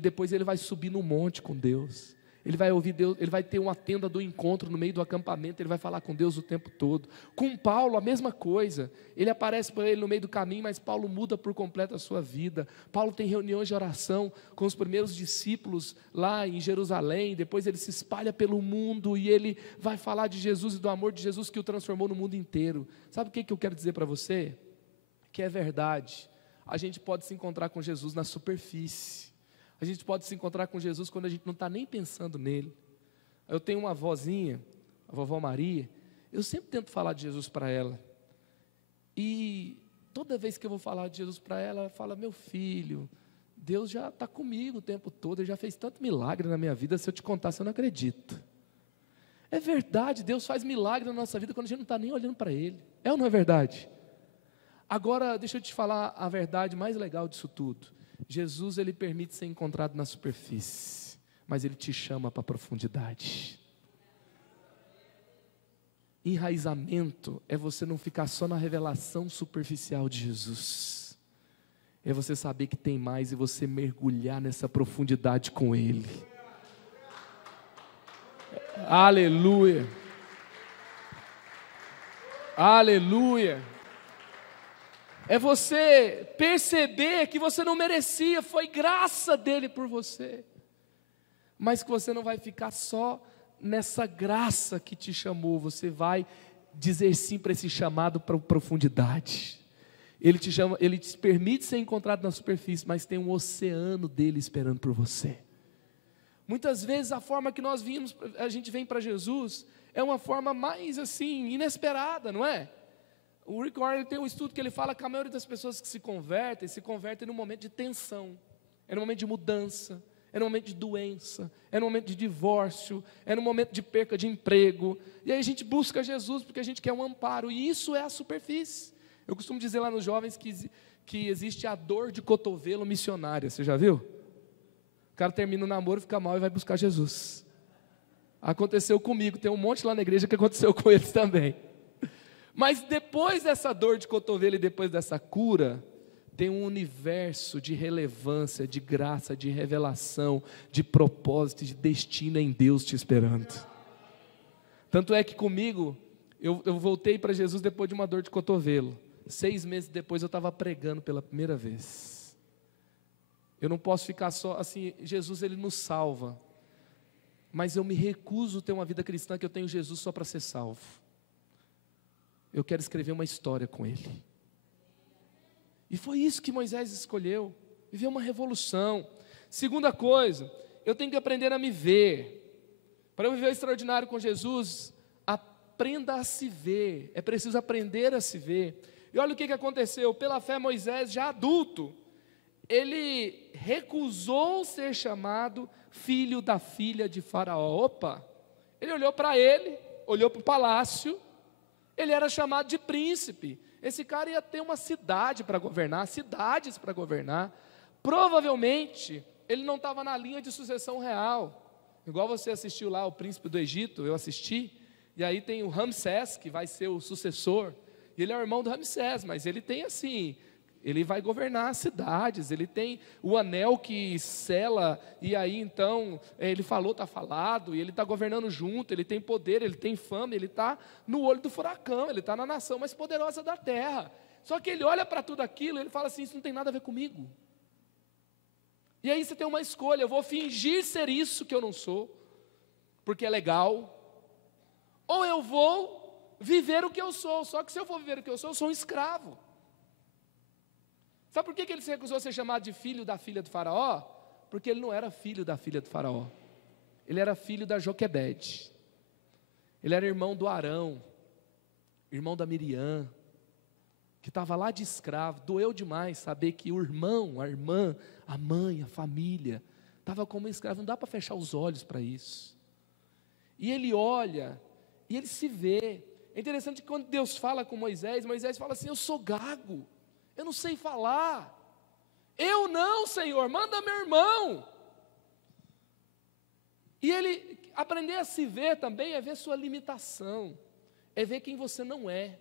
Depois ele vai subir no monte com Deus. Ele vai ouvir Deus, ele vai ter uma tenda do encontro no meio do acampamento, ele vai falar com Deus o tempo todo. Com Paulo, a mesma coisa. Ele aparece para ele no meio do caminho, mas Paulo muda por completo a sua vida. Paulo tem reuniões de oração com os primeiros discípulos lá em Jerusalém, depois ele se espalha pelo mundo e ele vai falar de Jesus e do amor de Jesus que o transformou no mundo inteiro. Sabe o que eu quero dizer para você? Que é verdade. A gente pode se encontrar com Jesus na superfície. A gente pode se encontrar com Jesus quando a gente não está nem pensando nele. Eu tenho uma avózinha, a vovó Maria, eu sempre tento falar de Jesus para ela. E toda vez que eu vou falar de Jesus para ela, ela fala, meu filho, Deus já está comigo o tempo todo, Ele já fez tanto milagre na minha vida, se eu te contar, você não acredita. É verdade, Deus faz milagre na nossa vida quando a gente não está nem olhando para Ele. É ou não é verdade? Agora, deixa eu te falar a verdade mais legal disso tudo. Jesus, Ele permite ser encontrado na superfície, mas Ele te chama para a profundidade. Enraizamento é você não ficar só na revelação superficial de Jesus. É você saber que tem mais e você mergulhar nessa profundidade com Ele. Aleluia. Aleluia. É você perceber que você não merecia, foi graça dele por você. Mas que você não vai ficar só nessa graça que te chamou, você vai dizer sim para esse chamado para profundidade. Ele te chama, ele te permite ser encontrado na superfície, mas tem um oceano dele esperando por você. Muitas vezes a forma que a gente vem para Jesus, é uma forma mais assim, inesperada, não é? O Rick Warren tem um estudo que ele fala que a maioria das pessoas que se convertem num momento de tensão, é no momento de mudança, é no momento de doença, é no momento de divórcio, é no momento de perca de emprego, e aí a gente busca Jesus porque a gente quer um amparo, e isso é a superfície. Eu costumo dizer lá nos jovens que existe a dor de cotovelo missionária, você já viu? O cara termina o namoro, fica mal e vai buscar Jesus. Aconteceu comigo, tem um monte lá na igreja que aconteceu com eles também. Mas depois dessa dor de cotovelo e depois dessa cura, tem um universo de relevância, de graça, de revelação, de propósito, de destino em Deus te esperando. Tanto é que comigo, eu voltei para Jesus depois de uma dor de cotovelo. 6 meses depois eu estava pregando pela primeira vez. Eu não posso ficar só assim, Jesus Ele nos salva. Mas eu me recuso a ter uma vida cristã que eu tenho Jesus só para ser salvo. Eu quero escrever uma história com Ele. E foi isso que Moisés escolheu, viver uma revolução. Segunda coisa, eu tenho que aprender a me ver. Para eu viver o extraordinário com Jesus, aprenda a se ver. É preciso aprender a se ver. E olha o que aconteceu, pela fé Moisés, já adulto, ele recusou ser chamado filho da filha de Faraó. Opa, ele olhou para ele, olhou para o palácio, ele era chamado de príncipe. Esse cara ia ter uma cidade para governar, cidades para governar. Provavelmente, ele não estava na linha de sucessão real. Igual você assistiu lá o Príncipe do Egito, eu assisti. E aí tem o Ramsés, que vai ser o sucessor. E ele é o irmão do Ramsés, mas ele tem assim... Ele vai governar as cidades, ele tem o anel que sela, e aí então, ele falou, está falado, e ele está governando junto, ele tem poder, ele tem fama, ele está no olho do furacão, ele está na nação mais poderosa da terra. Só que ele olha para tudo aquilo, e ele fala assim, isso não tem nada a ver comigo. E aí você tem uma escolha, eu vou fingir ser isso que eu não sou, porque é legal, ou eu vou viver o que eu sou, só que se eu for viver o que eu sou um escravo. Sabe por que ele se recusou a ser chamado de filho da filha do Faraó? Porque ele não era filho da filha do Faraó. Ele era filho da Joquebede. Ele era irmão do Arão, irmão da Miriam, que estava lá de escravo. Doeu demais saber que o irmão, a irmã, a mãe, a família, estava como escravo, não dá para fechar os olhos para isso. E ele olha, e ele se vê. É interessante que quando Deus fala com Moisés, Moisés fala assim: eu sou gago, eu não sei falar. Eu não, Senhor, manda meu irmão. E ele aprender a se ver também é ver sua limitação, é ver quem você não é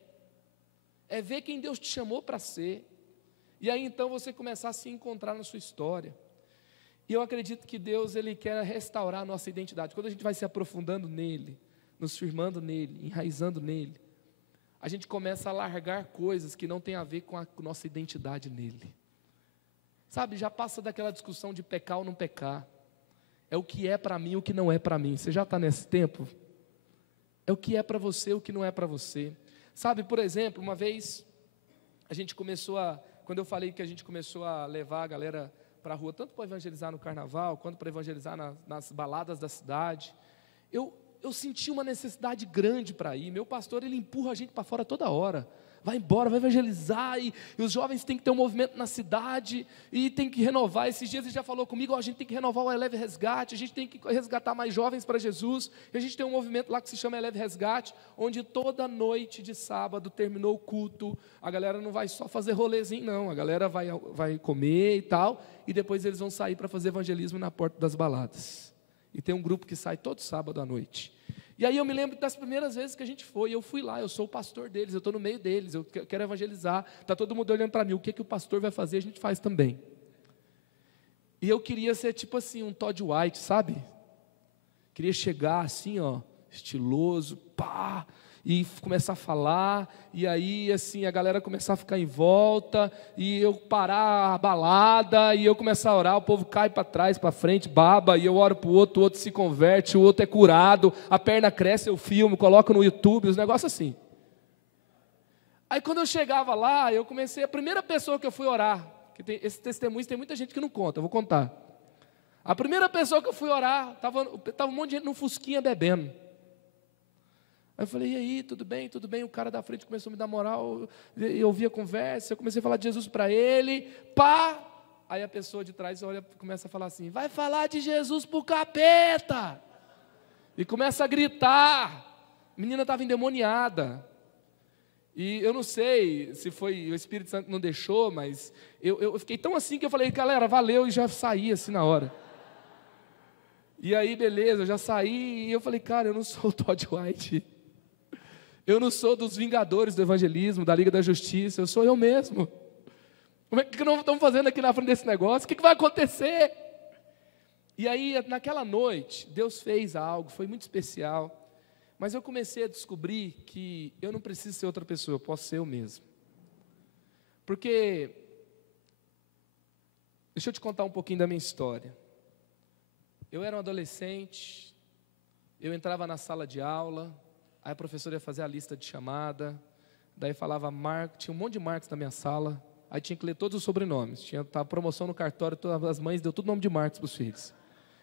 ver quem Deus te chamou para ser. E aí então você começar a se encontrar na sua história. E eu acredito que Deus, Ele quer restaurar a nossa identidade. Quando a gente vai se aprofundando nele, nos firmando nele, enraizando nele, a gente começa a largar coisas que não tem a ver com a nossa identidade nele. Sabe, já passa daquela discussão de pecar ou não pecar. É o que é para mim, o que não é para mim. Você já está nesse tempo? É o que é para você, o que não é para você. Sabe, por exemplo, uma vez a gente começou quando eu falei que a gente começou a levar a galera para a rua, tanto para evangelizar no carnaval, quanto para evangelizar nas baladas da cidade, eu senti uma necessidade grande para ir. Meu pastor, ele empurra a gente para fora toda hora. Vai embora, vai evangelizar, e os jovens têm que ter um movimento na cidade, e tem que renovar. Esses dias ele já falou comigo: a gente tem que renovar o Eleve Resgate, a gente tem que resgatar mais jovens para Jesus, e a gente tem um movimento lá que se chama Eleve Resgate, onde toda noite de sábado, terminou o culto, a galera não vai só fazer rolezinho não, a galera vai comer e tal, e depois eles vão sair para fazer evangelismo na porta das baladas, e tem um grupo que sai todo sábado à noite. E aí eu me lembro das primeiras vezes que a gente foi, eu fui lá, eu sou o pastor deles, eu estou no meio deles, eu quero evangelizar, está todo mundo olhando para mim, o que o pastor vai fazer, a gente faz também. E eu queria ser tipo assim, um Todd White, sabe? Queria chegar assim, ó, estiloso, pá, e começar a falar, e aí assim, a galera começar a ficar em volta, e eu parar a balada, e eu começar a orar, o povo cai para trás, para frente, baba, e eu oro para o outro se converte, o outro é curado, a perna cresce, eu filmo, coloco no YouTube, os negócios assim. Aí quando eu chegava lá, eu comecei, a primeira pessoa que eu fui orar, que esse testemunho tem muita gente que não conta, eu vou contar. A primeira pessoa que eu fui orar, estava um monte de gente no fusquinha bebendo. Aí eu falei: e aí, tudo bem, tudo bem? O cara da frente começou a me dar moral, eu ouvi a conversa, eu comecei a falar de Jesus para ele, pá! Aí a pessoa de trás olha, começa a falar assim: vai falar de Jesus para o capeta! E começa a gritar, a menina estava endemoniada, e eu não sei se foi o Espírito Santo que não deixou, mas eu fiquei tão assim que eu falei: galera, valeu, e já saí assim na hora. E aí, beleza, eu já saí, e eu falei: cara, eu não sou o Todd White, eu não sou dos Vingadores do Evangelismo, da Liga da Justiça, eu sou eu mesmo. Como é que não estamos fazendo aqui na frente desse negócio? O que vai acontecer? E aí, naquela noite, Deus fez algo, foi muito especial, mas eu comecei a descobrir que eu não preciso ser outra pessoa, eu posso ser eu mesmo. Porque, deixa eu te contar um pouquinho da minha história. Eu era um adolescente, eu entrava na sala de aula, aí a professora ia fazer a lista de chamada, daí falava Marco, tinha um monte de Marcos na minha sala, aí tinha que ler todos os sobrenomes, tinha promoção no cartório, todas as mães deu tudo nome de Marcos para os filhos.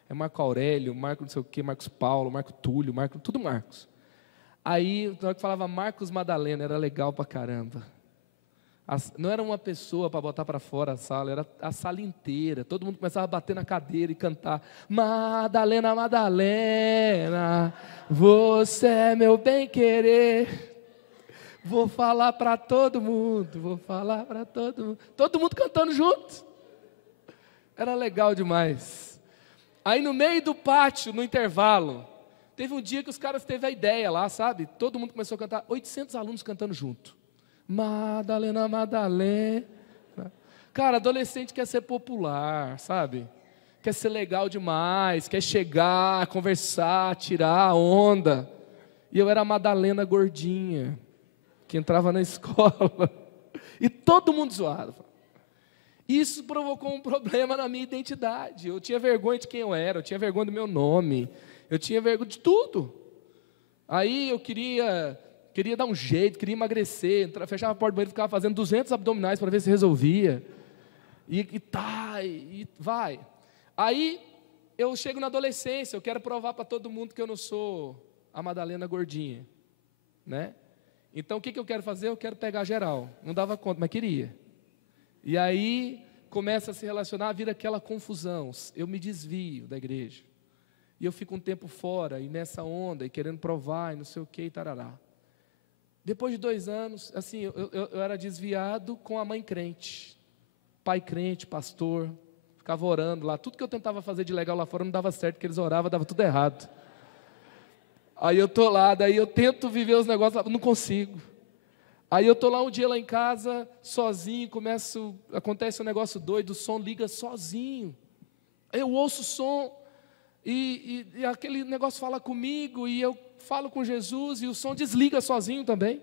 É Marco Aurélio, Marco não sei o quê, Marcos Paulo, Marco Túlio, tudo Marcos. Aí, na hora que falava Marcos Madalena, era legal pra caramba. Não era uma pessoa para botar para fora a sala, era a sala inteira. Todo mundo começava a bater na cadeira e cantar: Madalena, Madalena, você é meu bem-querer. Vou falar para todo mundo, vou falar para todo mundo. Todo mundo cantando junto. Era legal demais. Aí no meio do pátio, no intervalo, teve um dia que os caras teve a ideia lá, sabe? Todo mundo começou a cantar, 800 alunos cantando junto. Madalena, Madalena. Cara, adolescente quer ser popular, sabe? Quer ser legal demais, quer chegar, conversar, tirar a onda. E eu era a Madalena gordinha, que entrava na escola. E todo mundo zoava. Isso provocou um problema na minha identidade. Eu tinha vergonha de quem eu era, eu tinha vergonha do meu nome, eu tinha vergonha de tudo. Aí eu queria dar um jeito, queria emagrecer, fechava a porta do banheiro e ficava fazendo 200 abdominais para ver se resolvia. E vai. Aí eu chego na adolescência, eu quero provar para todo mundo que eu não sou a Madalena gordinha, né? Então o que eu quero fazer? Eu quero pegar geral. Não dava conta, mas queria. E aí começa a se relacionar, vira aquela confusão. Eu me desvio da igreja. E eu fico um tempo fora, e nessa onda, e querendo provar, e não sei o que, e tarará. Depois de 2 anos, assim, eu era desviado com a mãe crente. Pai crente, pastor, ficava orando lá. Tudo que eu tentava fazer de legal lá fora não dava certo, porque eles oravam, dava tudo errado. Aí eu estou lá, daí eu tento viver os negócios, não consigo. Aí eu estou lá um dia lá em casa, sozinho, acontece um negócio doido, o som liga sozinho. Eu ouço o som, e aquele negócio fala comigo, e eu falo com Jesus, e o som desliga sozinho também.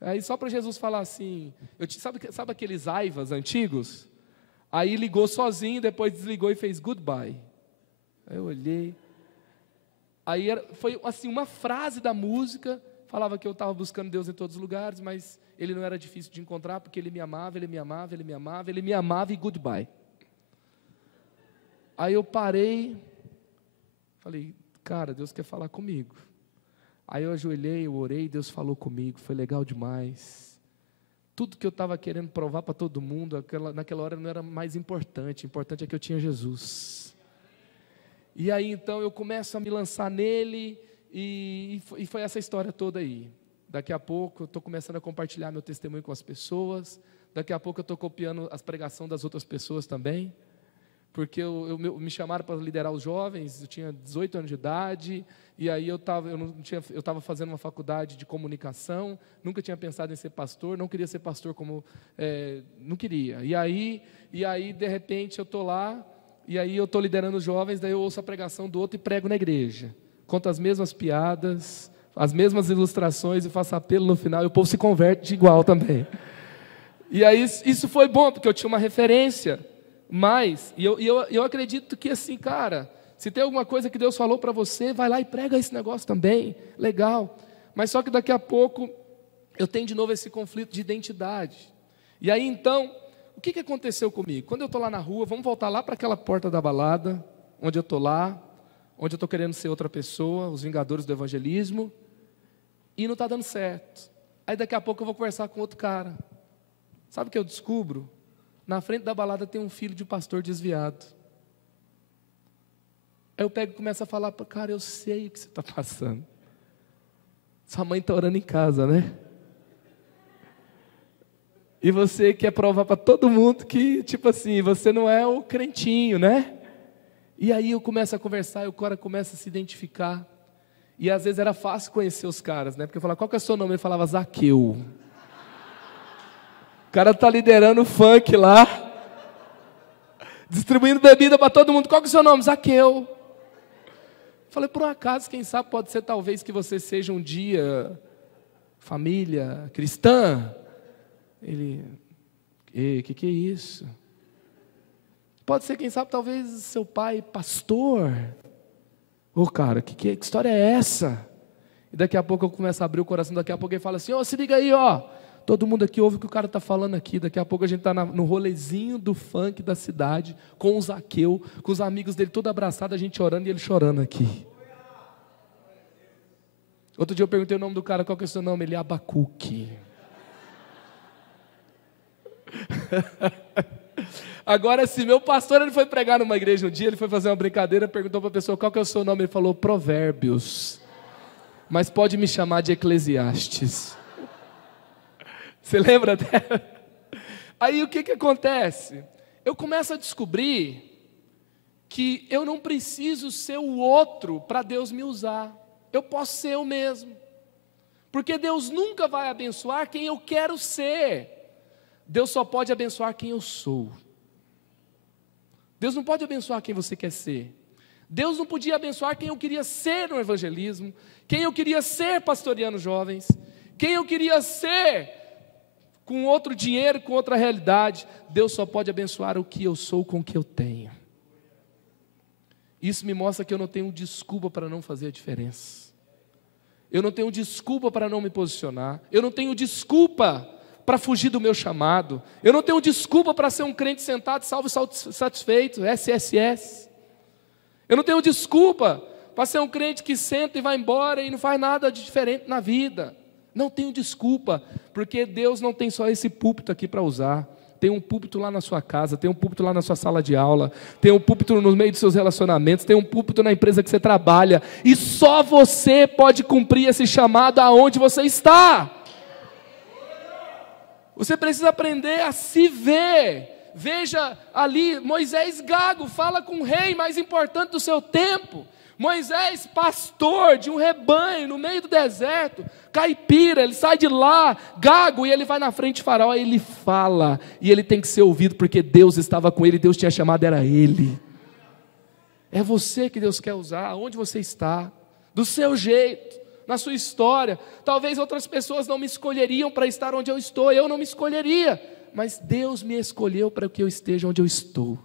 Aí só para Jesus falar assim, sabe aqueles aivas antigos? Aí ligou sozinho, depois desligou e fez goodbye. Aí eu olhei. Aí foi assim, uma frase da música, falava que eu estava buscando Deus em todos os lugares, mas Ele não era difícil de encontrar, porque Ele me amava, Ele me amava, Ele me amava, Ele me amava e goodbye. Aí eu parei, falei, cara, Deus quer falar comigo. Aí eu ajoelhei, eu orei, Deus falou comigo, foi legal demais. Tudo que eu estava querendo provar para todo mundo, naquela hora não era mais importante, o importante é que eu tinha Jesus. E aí então eu começo a me lançar nele, e foi essa história toda aí. Daqui a pouco eu estou começando a compartilhar meu testemunho com as pessoas, daqui a pouco eu estou copiando as pregações das outras pessoas também, porque me chamaram para liderar os jovens, eu tinha 18 anos de idade, e aí eu estava fazendo uma faculdade de comunicação, nunca tinha pensado em ser pastor, não queria ser pastor não queria. E aí de repente eu estou lá, e aí eu estou liderando os jovens, daí eu ouço a pregação do outro e prego na igreja. Conto as mesmas piadas, as mesmas ilustrações e faço apelo no final, e o povo se converte de igual também. E aí isso foi bom, porque eu tinha uma referência, mas eu acredito que assim, cara, se tem alguma coisa que Deus falou para você, vai lá e prega esse negócio também, legal. Mas só que daqui a pouco eu tenho de novo esse conflito de identidade. E aí então, o que aconteceu comigo? Quando eu estou lá na rua, vamos voltar lá para aquela porta da balada, onde eu estou lá, onde eu estou querendo ser outra pessoa, os vingadores do evangelismo, e não está dando certo. Aí daqui a pouco eu vou conversar com outro cara. Sabe o que eu descubro? Na frente da balada tem um filho de pastor desviado. Aí eu pego e começo a falar, cara, eu sei o que você está passando. Sua mãe está orando em casa, né? E você quer provar para todo mundo que, tipo assim, você não é o crentinho, né? E aí eu começo a conversar, e o cara começa a se identificar. E às vezes era fácil conhecer os caras, né? Porque eu falava, qual que é o seu nome? Ele falava, Zaqueu. O cara está liderando o funk lá, distribuindo bebida para todo mundo. Qual que é o seu nome? Zaqueu. Falei, por um acaso, quem sabe pode ser talvez que você seja um dia família cristã. Ele, que é isso? Pode ser, quem sabe, talvez seu pai pastor. Cara, que história é essa? E daqui a pouco eu começo a abrir o coração, daqui a pouco ele fala assim, se liga aí, todo mundo aqui ouve o que o cara está falando aqui. Daqui a pouco a gente está no rolezinho do funk da cidade, com o Zaqueu, com os amigos dele todo abraçado, a gente orando e ele chorando aqui. Outro dia eu perguntei o nome do cara, qual que é o seu nome? Ele é Abacuque. Agora, se meu pastor ele foi pregar numa igreja um dia, ele foi fazer uma brincadeira, perguntou para a pessoa, qual que é o seu nome? Ele falou, Provérbios. Mas pode me chamar de Eclesiastes. Você lembra dela? Aí o que acontece? Eu começo a descobrir que eu não preciso ser o outro para Deus me usar. Eu posso ser eu mesmo. Porque Deus nunca vai abençoar quem eu quero ser. Deus só pode abençoar quem eu sou. Deus não pode abençoar quem você quer ser. Deus não podia abençoar quem eu queria ser no evangelismo, quem eu queria ser pastoreando jovens, quem eu queria ser com outro dinheiro, com outra realidade. Deus só pode abençoar o que eu sou com o que eu tenho. Isso me mostra que eu não tenho desculpa para não fazer a diferença. Eu não tenho desculpa para não me posicionar. Eu não tenho desculpa para fugir do meu chamado. Eu não tenho desculpa para ser um crente sentado, salvo e satisfeito, SSS. Eu não tenho desculpa para ser um crente que senta e vai embora e não faz nada de diferente na vida. Não tenho desculpa, porque Deus não tem só esse púlpito aqui para usar. Tem um púlpito lá na sua casa, tem um púlpito lá na sua sala de aula, tem um púlpito no meio dos seus relacionamentos, tem um púlpito na empresa que você trabalha, e só você pode cumprir esse chamado aonde você está. Você precisa aprender a se ver. Veja ali, Moisés gago, fala com o rei mais importante do seu tempo. Moisés, pastor de um rebanho no meio do deserto, caipira, ele sai de lá, gago, e ele vai na frente de Faraó, e ele fala, e ele tem que ser ouvido, porque Deus estava com ele, Deus tinha chamado, era ele. É você que Deus quer usar, onde você está, do seu jeito, na sua história. Talvez outras pessoas não me escolheriam para estar onde eu estou, eu não me escolheria, mas Deus me escolheu para que eu esteja onde eu estou.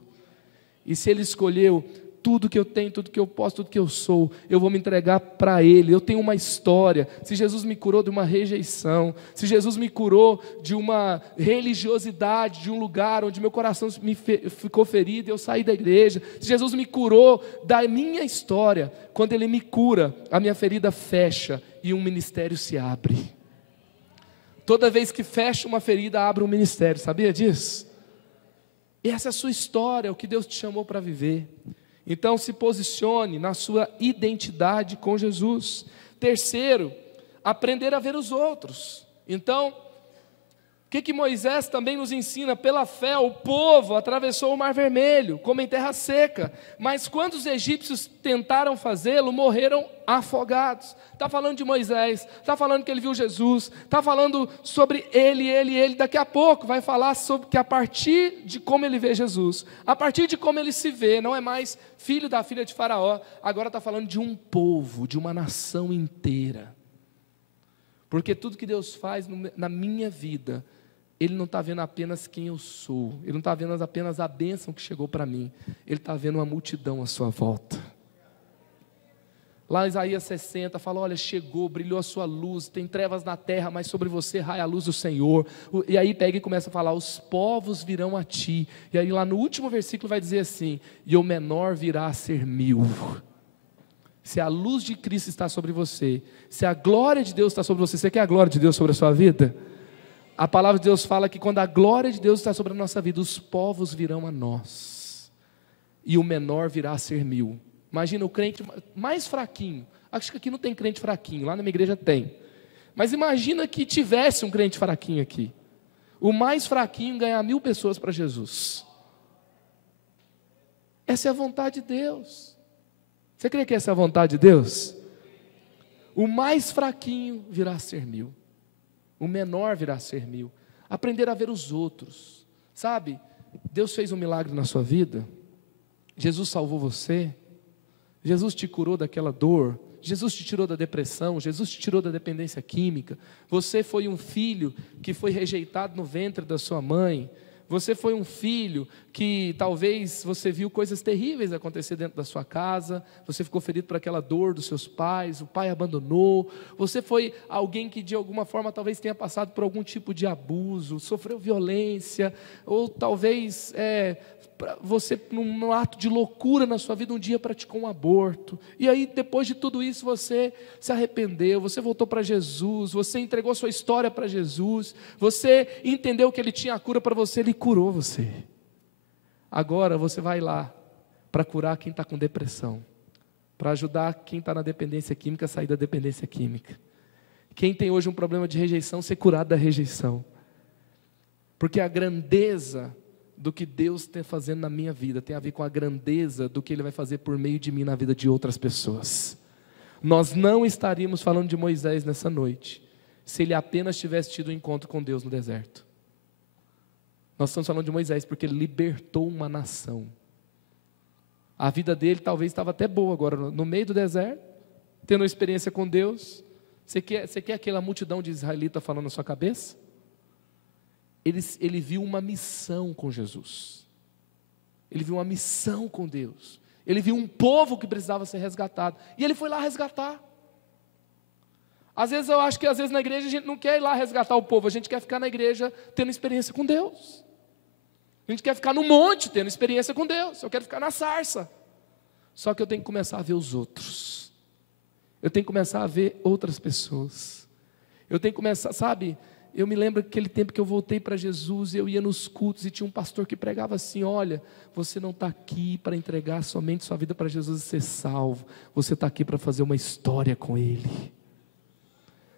E se Ele escolheu, tudo que eu tenho, tudo que eu posso, tudo que eu sou, eu vou me entregar para Ele. Eu tenho uma história. Se Jesus me curou de uma rejeição, se Jesus me curou de uma religiosidade, de um lugar onde meu coração ficou ferido, eu saí da igreja, se Jesus me curou da minha história, quando Ele me cura, a minha ferida fecha e um ministério se abre. Toda vez que fecha uma ferida, abre um ministério, sabia disso? E essa é a sua história, o que Deus te chamou para viver. Então se posicione na sua identidade com Jesus. Terceiro, aprender a ver os outros. Então, o que Moisés também nos ensina? Pela fé o povo atravessou o Mar Vermelho, como em terra seca, mas quando os egípcios tentaram fazê-lo, morreram afogados. Está falando de Moisés, está falando que ele viu Jesus, está falando sobre ele, daqui a pouco vai falar sobre que a partir de como ele vê Jesus, a partir de como ele se vê, não é mais filho da filha de Faraó, agora está falando de um povo, de uma nação inteira, porque tudo que Deus faz na minha vida, Ele não está vendo apenas quem eu sou, Ele não está vendo apenas a bênção que chegou para mim, Ele está vendo uma multidão à sua volta. Lá em Isaías 60 fala, olha, chegou, brilhou a sua luz, tem trevas na terra, mas sobre você raia a luz do Senhor. E aí pega e começa a falar, os povos virão a ti. E aí lá no último versículo vai dizer assim, e o menor virá a ser 1000. Se a luz de Cristo está sobre você, se a glória de Deus está sobre você quer a glória de Deus sobre a sua vida? A palavra de Deus fala que quando a glória de Deus está sobre a nossa vida, os povos virão a nós, e o menor virá a ser 1000. Imagina o crente mais fraquinho, acho que aqui não tem crente fraquinho, lá na minha igreja tem, mas imagina que tivesse um crente fraquinho aqui, o mais fraquinho ganhar 1000 pessoas para Jesus. Essa é a vontade de Deus. Você crê que essa é a vontade de Deus? O mais fraquinho virá a ser 1000. O menor virá a ser 1000. Aprender a ver os outros. Sabe, Deus fez um milagre na sua vida. Jesus salvou você. Jesus te curou daquela dor. Jesus te tirou da depressão. Jesus te tirou da dependência química. Você foi um filho que foi rejeitado no ventre da sua mãe. Você foi um filho que talvez você viu coisas terríveis acontecer dentro da sua casa, você ficou ferido por aquela dor dos seus pais, o pai abandonou, você foi alguém que de alguma forma talvez tenha passado por algum tipo de abuso, sofreu violência, ou talvez você num ato de loucura na sua vida um dia praticou um aborto, e aí depois de tudo isso você se arrependeu, você voltou para Jesus, você entregou sua história para Jesus, você entendeu que Ele tinha a cura para você, Ele curou você. Agora você vai lá para curar quem está com depressão, para ajudar quem está na dependência química a sair da dependência química, quem tem hoje um problema de rejeição ser curado da rejeição, porque a grandeza do que Deus está fazendo na minha vida tem a ver com a grandeza do que Ele vai fazer por meio de mim na vida de outras pessoas. Nós não estaríamos falando de Moisés nessa noite se ele apenas tivesse tido um encontro com Deus no deserto. Nós estamos falando de Moisés porque ele libertou uma nação. A vida dele talvez estava até boa agora, no meio do deserto, tendo uma experiência com Deus. Você quer aquela multidão de israelitas falando na sua cabeça? Ele viu uma missão com Jesus. Ele viu uma missão com Deus. Ele viu um povo que precisava ser resgatado. E ele foi lá resgatar. Às vezes eu acho que na igreja a gente não quer ir lá resgatar o povo. A gente quer ficar na igreja tendo experiência com Deus. A gente quer ficar no monte tendo experiência com Deus. Eu quero ficar na sarça. Só que eu tenho que começar a ver os outros. Eu tenho que começar a ver outras pessoas. Eu tenho que começar, sabe... eu me lembro aquele tempo que eu voltei para Jesus, eu ia nos cultos e tinha um pastor que pregava assim: olha, você não está aqui para entregar somente sua vida para Jesus e ser salvo, você está aqui para fazer uma história com Ele.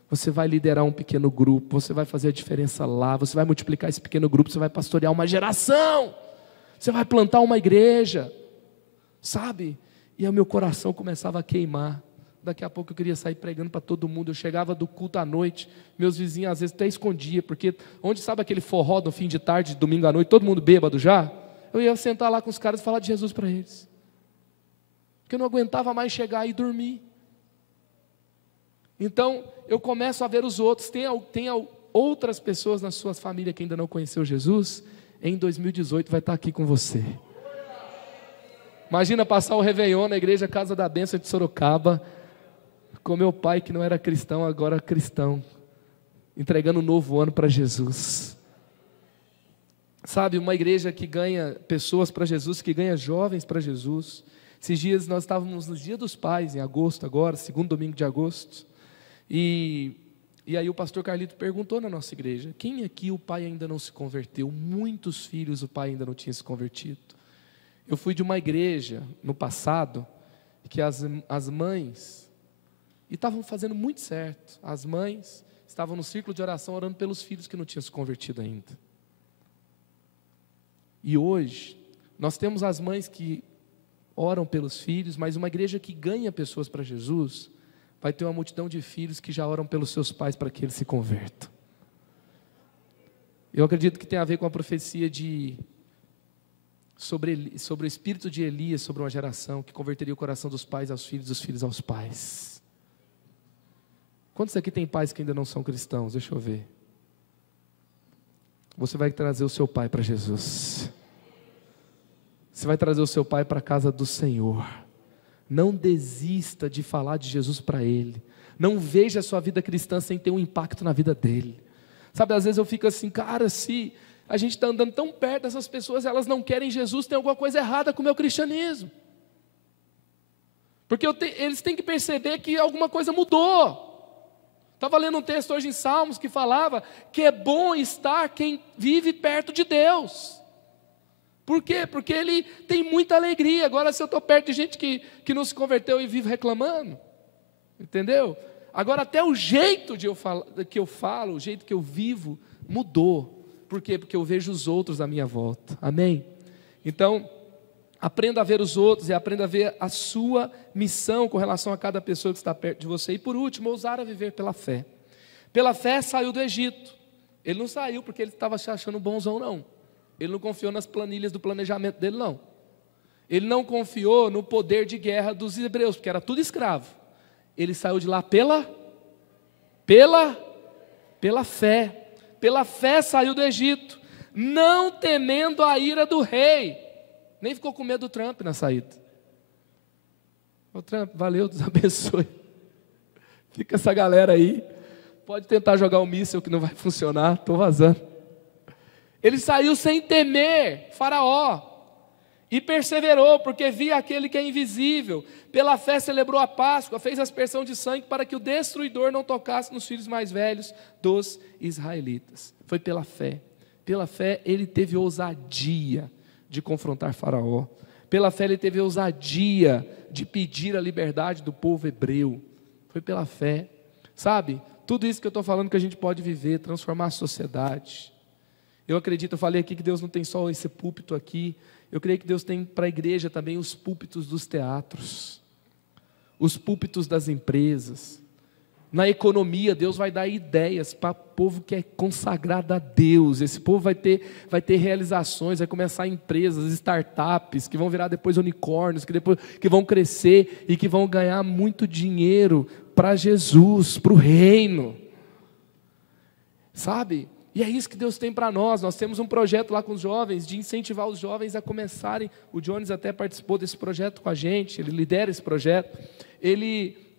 Você vai liderar um pequeno grupo, você vai fazer a diferença lá, você vai multiplicar esse pequeno grupo, você vai pastorear uma geração, você vai plantar uma igreja, sabe? E aí o meu coração começava a queimar. Daqui a pouco eu queria sair pregando para todo mundo. Eu chegava do culto à noite, meus vizinhos às vezes até escondiam, porque onde sabe aquele forró no fim de tarde, domingo à noite, todo mundo bêbado já? Eu ia sentar lá com os caras e falar de Jesus para eles, porque eu não aguentava mais chegar e dormir. Então eu começo a ver os outros. Tem outras pessoas na sua família que ainda não conheceu Jesus. Em 2018 vai estar aqui com você. Imagina passar o Réveillon na igreja Casa da Bênção de Sorocaba, com meu pai que não era cristão, agora cristão, entregando um novo ano para Jesus. Sabe, uma igreja que ganha pessoas para Jesus, que ganha jovens para Jesus. Esses dias nós estávamos no Dia dos Pais, em agosto agora, segundo domingo de agosto, e aí o pastor Carlito perguntou na nossa igreja: quem aqui o pai ainda não se converteu? Muitos filhos o pai ainda não tinha se convertido. Eu fui de uma igreja no passado, que as mães, e estavam fazendo muito certo, as mães estavam no círculo de oração orando pelos filhos que não tinham se convertido ainda. E hoje, nós temos as mães que oram pelos filhos, mas uma igreja que ganha pessoas para Jesus, vai ter uma multidão de filhos que já oram pelos seus pais para que eles se convertam. Eu acredito que tem a ver com a profecia sobre o espírito de Elias, sobre uma geração que converteria o coração dos pais aos filhos, dos filhos aos pais. Quantos aqui tem pais que ainda não são cristãos? Deixa eu ver. Você vai trazer o seu pai para Jesus. Você vai trazer o seu pai para a casa do Senhor. Não desista de falar de Jesus para ele. Não veja a sua vida cristã sem ter um impacto na vida dele. Sabe, às vezes eu fico assim: cara, se a gente está andando tão perto dessas pessoas, elas não querem Jesus, tem alguma coisa errada com o meu cristianismo. Porque eles têm que perceber que alguma coisa mudou. Estava lendo um texto hoje em Salmos que falava que é bom estar quem vive perto de Deus. Por quê? Porque ele tem muita alegria. Agora, se eu estou perto de gente que não se converteu e vive reclamando, entendeu? Agora, até o jeito que eu falo, o jeito que eu vivo, mudou. Por quê? Porque eu vejo os outros à minha volta. Amém? Então, aprenda a ver os outros e aprenda a ver a sua missão com relação a cada pessoa que está perto de você. E por último, ousar a viver pela fé. Pela fé saiu do Egito. Ele não saiu porque ele estava se achando bonzão, não. Ele não confiou nas planilhas do planejamento dele, não. Ele não confiou no poder de guerra dos hebreus, porque era tudo escravo. Ele saiu de lá pela fé. Pela fé saiu do Egito, não temendo a ira do rei. Nem ficou com medo do Trump na saída. Ô Trump, valeu, Deus abençoe. Fica essa galera aí. Pode tentar jogar um míssil que não vai funcionar, estou vazando. Ele saiu sem temer Faraó e perseverou, porque via aquele que é invisível. Pela fé celebrou a Páscoa, fez aspersão de sangue para que o destruidor não tocasse nos filhos mais velhos dos israelitas. Foi pela fé. Pela fé ele teve ousadia de confrontar Faraó. Pela fé ele teve ousadia de pedir a liberdade do povo hebreu. Foi pela fé. Sabe, tudo isso que eu estou falando que a gente pode viver, transformar a sociedade. Eu acredito, eu falei aqui que Deus não tem só esse púlpito aqui. Eu creio que Deus tem para a igreja também os púlpitos dos teatros, os púlpitos das empresas. Na economia, Deus vai dar ideias para o povo que é consagrado a Deus. Esse povo vai ter realizações, vai começar empresas, startups, que vão virar depois unicórnios, que vão crescer e que vão ganhar muito dinheiro para Jesus, para o reino. Sabe? E é isso que Deus tem para nós. Nós temos um projeto lá com os jovens, de incentivar os jovens a começarem. O Jones até participou desse projeto com a gente, ele lidera esse projeto.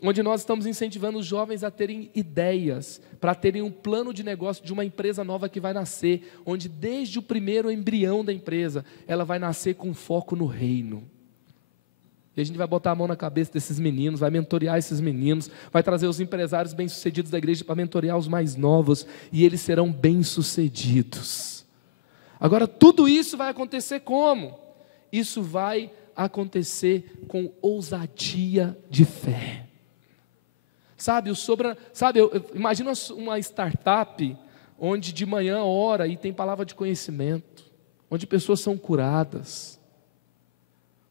Onde nós estamos incentivando os jovens a terem ideias, para terem um plano de negócio de uma empresa nova que vai nascer, onde desde o primeiro embrião da empresa, ela vai nascer com foco no reino. E a gente vai botar a mão na cabeça desses meninos, vai mentorear esses meninos, vai trazer os empresários bem-sucedidos da igreja para mentorear os mais novos, e eles serão bem-sucedidos. Agora, tudo isso vai acontecer como? Isso vai acontecer com ousadia de fé. Sabe, imagina uma startup onde de manhã ora e tem palavra de conhecimento, onde pessoas são curadas,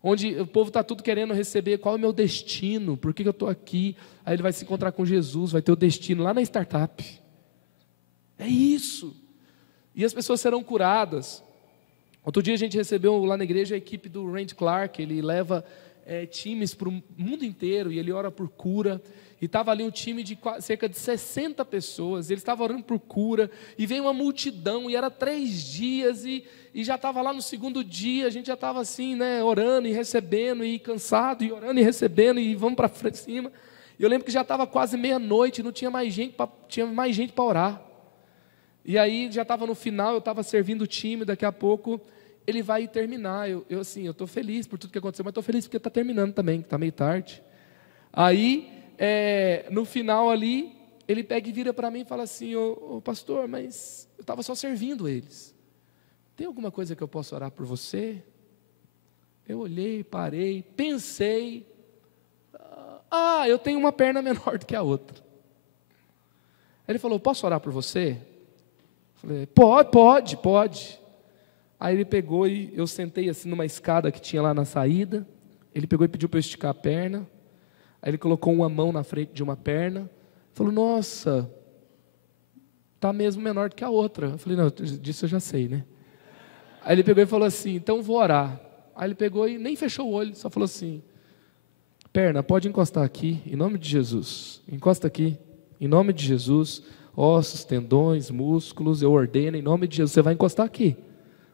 onde o povo está tudo querendo receber qual é o meu destino, por que eu estou aqui. Aí ele vai se encontrar com Jesus, vai ter o destino lá na startup. É isso. E as pessoas serão curadas. Outro dia a gente recebeu lá na igreja a equipe do Randy Clark. Ele leva times para o mundo inteiro e ele ora por cura. E estava ali um time de cerca de 60 pessoas, eles estavam orando por cura, e veio uma multidão, e era 3 dias, e já estava lá no segundo dia, a gente já estava assim, né, orando e recebendo, e cansado, e orando e recebendo, e vamos para cima. E eu lembro que já estava quase meia-noite, não tinha mais gente para orar. E aí já estava no final, eu estava servindo o time, daqui a pouco ele vai terminar. Eu estou feliz por tudo que aconteceu, mas estou feliz porque está terminando também, está meio tarde. Aí, no final ali, ele pega e vira para mim e fala assim: ô pastor, mas eu estava só servindo eles. Tem alguma coisa que eu possa orar por você? Eu olhei, parei, pensei. Eu tenho uma perna menor do que a outra. Ele falou: posso orar por você? Eu falei: pode. Aí ele pegou e eu sentei assim numa escada que tinha lá na saída. Ele pegou e pediu para eu esticar a perna. Aí ele colocou uma mão na frente de uma perna, falou: nossa, está mesmo menor do que a outra. Eu falei: não, disso eu já sei, né? Aí ele pegou e falou assim: então vou orar. Aí ele pegou e nem fechou o olho, só falou assim: perna, pode encostar aqui, em nome de Jesus. Encosta aqui, em nome de Jesus. Ossos, tendões, músculos, eu ordeno em nome de Jesus. Você vai encostar aqui.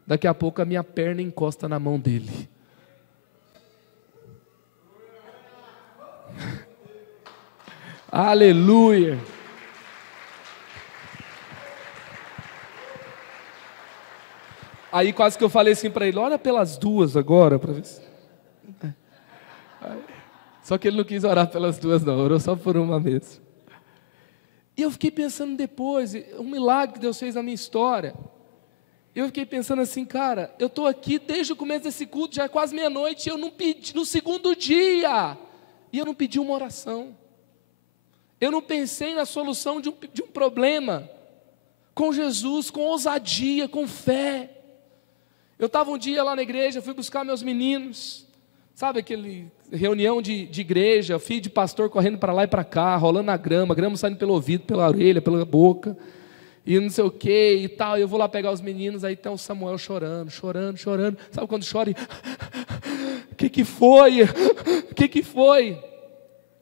Daqui a pouco a minha perna encosta na mão dele. Aleluia. Aí quase que eu falei assim para ele: ora pelas duas agora, para ver se... Só que ele não quis orar pelas duas não, orou só por uma mesmo. E eu fiquei pensando depois, um milagre que Deus fez na minha história. Eu fiquei pensando assim: cara, eu estou aqui desde o começo desse culto, já é quase meia-noite, e eu não pedi, no segundo dia, e eu não pedi uma oração. Eu não pensei na solução de um problema, com Jesus, com ousadia, com fé. Eu estava um dia lá na igreja, fui buscar meus meninos, sabe aquele reunião de igreja, filho de pastor correndo para lá e para cá, rolando na grama saindo pelo ouvido, pela orelha, pela boca, e não sei o que e tal. Eu vou lá pegar os meninos, aí tem o Samuel chorando, sabe quando chora? O que foi? O que foi?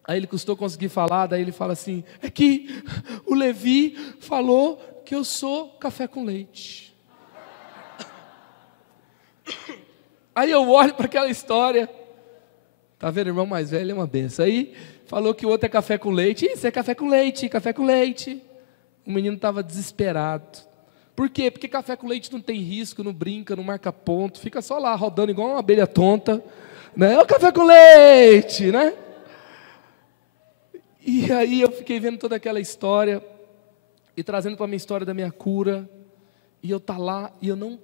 Aí ele custou conseguir falar, daí ele fala assim: é que o Levi falou que eu sou café com leite. Aí eu olho para aquela história, tá vendo, irmão mais velho é uma benção. Aí falou que o outro é café com leite. Isso é café com leite, café com leite. O menino estava desesperado. Por quê? Porque café com leite não tem risco, não brinca, não marca ponto, fica só lá rodando igual uma abelha tonta, né? É o café com leite, né? E aí eu fiquei vendo toda aquela história e trazendo para a minha história da minha cura, e eu lá e eu não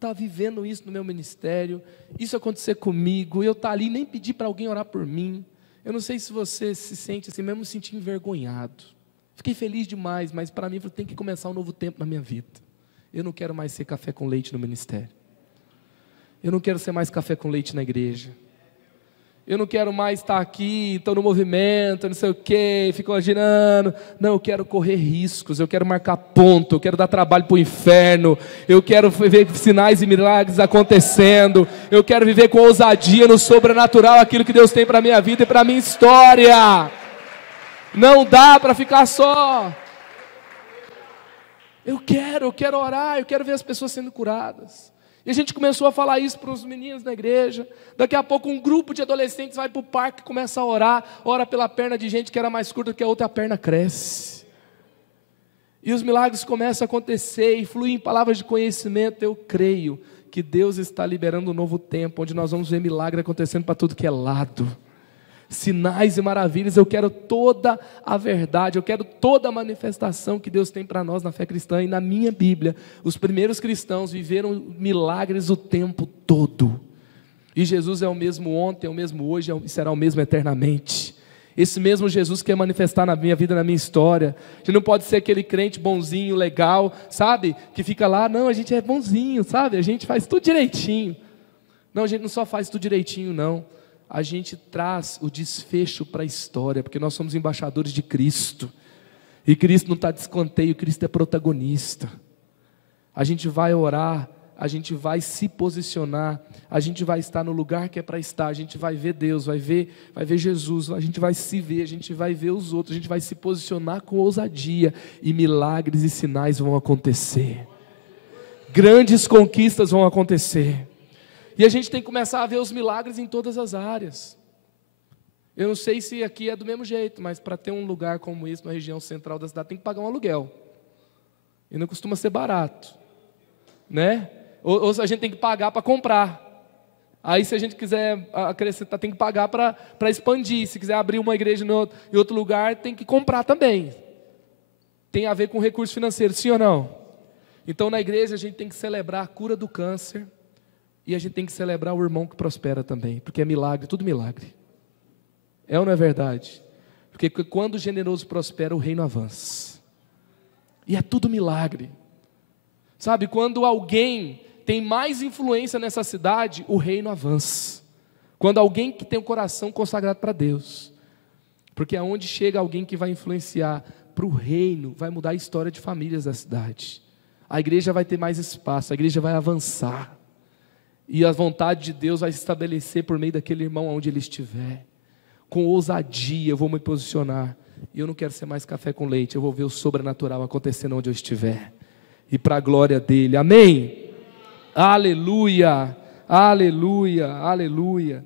tá vivendo isso no meu ministério, isso acontecer comigo, eu tá ali, nem pedi para alguém orar por mim. Eu não sei se você se sente assim, mesmo me senti envergonhado. Fiquei feliz demais, mas para mim tem que começar um novo tempo na minha vida. Eu não quero mais ser café com leite no ministério. Eu não quero ser mais café com leite na igreja. Eu não quero mais estar aqui, estou no movimento, não sei o quê, fico imaginando. Não, eu quero correr riscos, eu quero marcar ponto, eu quero dar trabalho para o inferno, eu quero ver sinais e milagres acontecendo, eu quero viver com ousadia no sobrenatural aquilo que Deus tem para a minha vida e para a minha história. Não dá para ficar só. Eu quero orar, eu quero ver as pessoas sendo curadas. E a gente começou a falar isso para os meninos da igreja. Daqui a pouco um grupo de adolescentes vai para o parque e começa a orar. Ora pela perna de gente que era mais curta que a outra, a perna cresce. E os milagres começam a acontecer e fluem em palavras de conhecimento. Eu creio que Deus está liberando um novo tempo, onde nós vamos ver milagre acontecendo para tudo que é lado. Sinais e maravilhas, eu quero toda a verdade, eu quero toda a manifestação que Deus tem para nós na fé cristã. E na minha Bíblia, os primeiros cristãos viveram milagres o tempo todo. E Jesus é o mesmo ontem, é o mesmo hoje e será o mesmo eternamente. Esse mesmo Jesus quer manifestar na minha vida, na minha história. A gente não pode ser aquele crente bonzinho, legal, sabe? Que fica lá, não, a gente é bonzinho, sabe? A gente faz tudo direitinho. Não, a gente não só faz tudo direitinho, não. A gente traz o desfecho para a história, porque nós somos embaixadores de Cristo. E Cristo não está de escanteio, Cristo é protagonista. A gente vai orar, a gente vai se posicionar, a gente vai estar no lugar que é para estar, a gente vai ver Deus, vai ver Jesus, a gente vai se ver, a gente vai ver os outros, a gente vai se posicionar com ousadia, e milagres e sinais vão acontecer. Grandes conquistas vão acontecer. E a gente tem que começar a ver os milagres em todas as áreas. Eu não sei se aqui é do mesmo jeito, mas para ter um lugar como esse, na região central da cidade, tem que pagar um aluguel. E não costuma ser barato, né? Ou a gente tem que pagar para comprar. Aí se a gente quiser acrescentar, tem que pagar para expandir. Se quiser abrir uma igreja em outro lugar, tem que comprar também. Tem a ver com recurso financeiro, sim ou não? Então na igreja a gente tem que celebrar a cura do câncer. E a gente tem que celebrar o irmão que prospera também, porque é milagre, tudo milagre. É ou não é verdade? Porque quando o generoso prospera, o reino avança. E é tudo milagre. Sabe, quando alguém tem mais influência nessa cidade, o reino avança. Quando alguém que tem o coração consagrado para Deus. Porque aonde chega alguém que vai influenciar para o reino, vai mudar a história de famílias da cidade. A igreja vai ter mais espaço, a igreja vai avançar. E a vontade de Deus vai se estabelecer por meio daquele irmão onde ele estiver. Com ousadia eu vou me posicionar. E eu não quero ser mais café com leite, eu vou ver o sobrenatural acontecendo onde eu estiver. E para a glória dele, amém? Aleluia, aleluia, aleluia.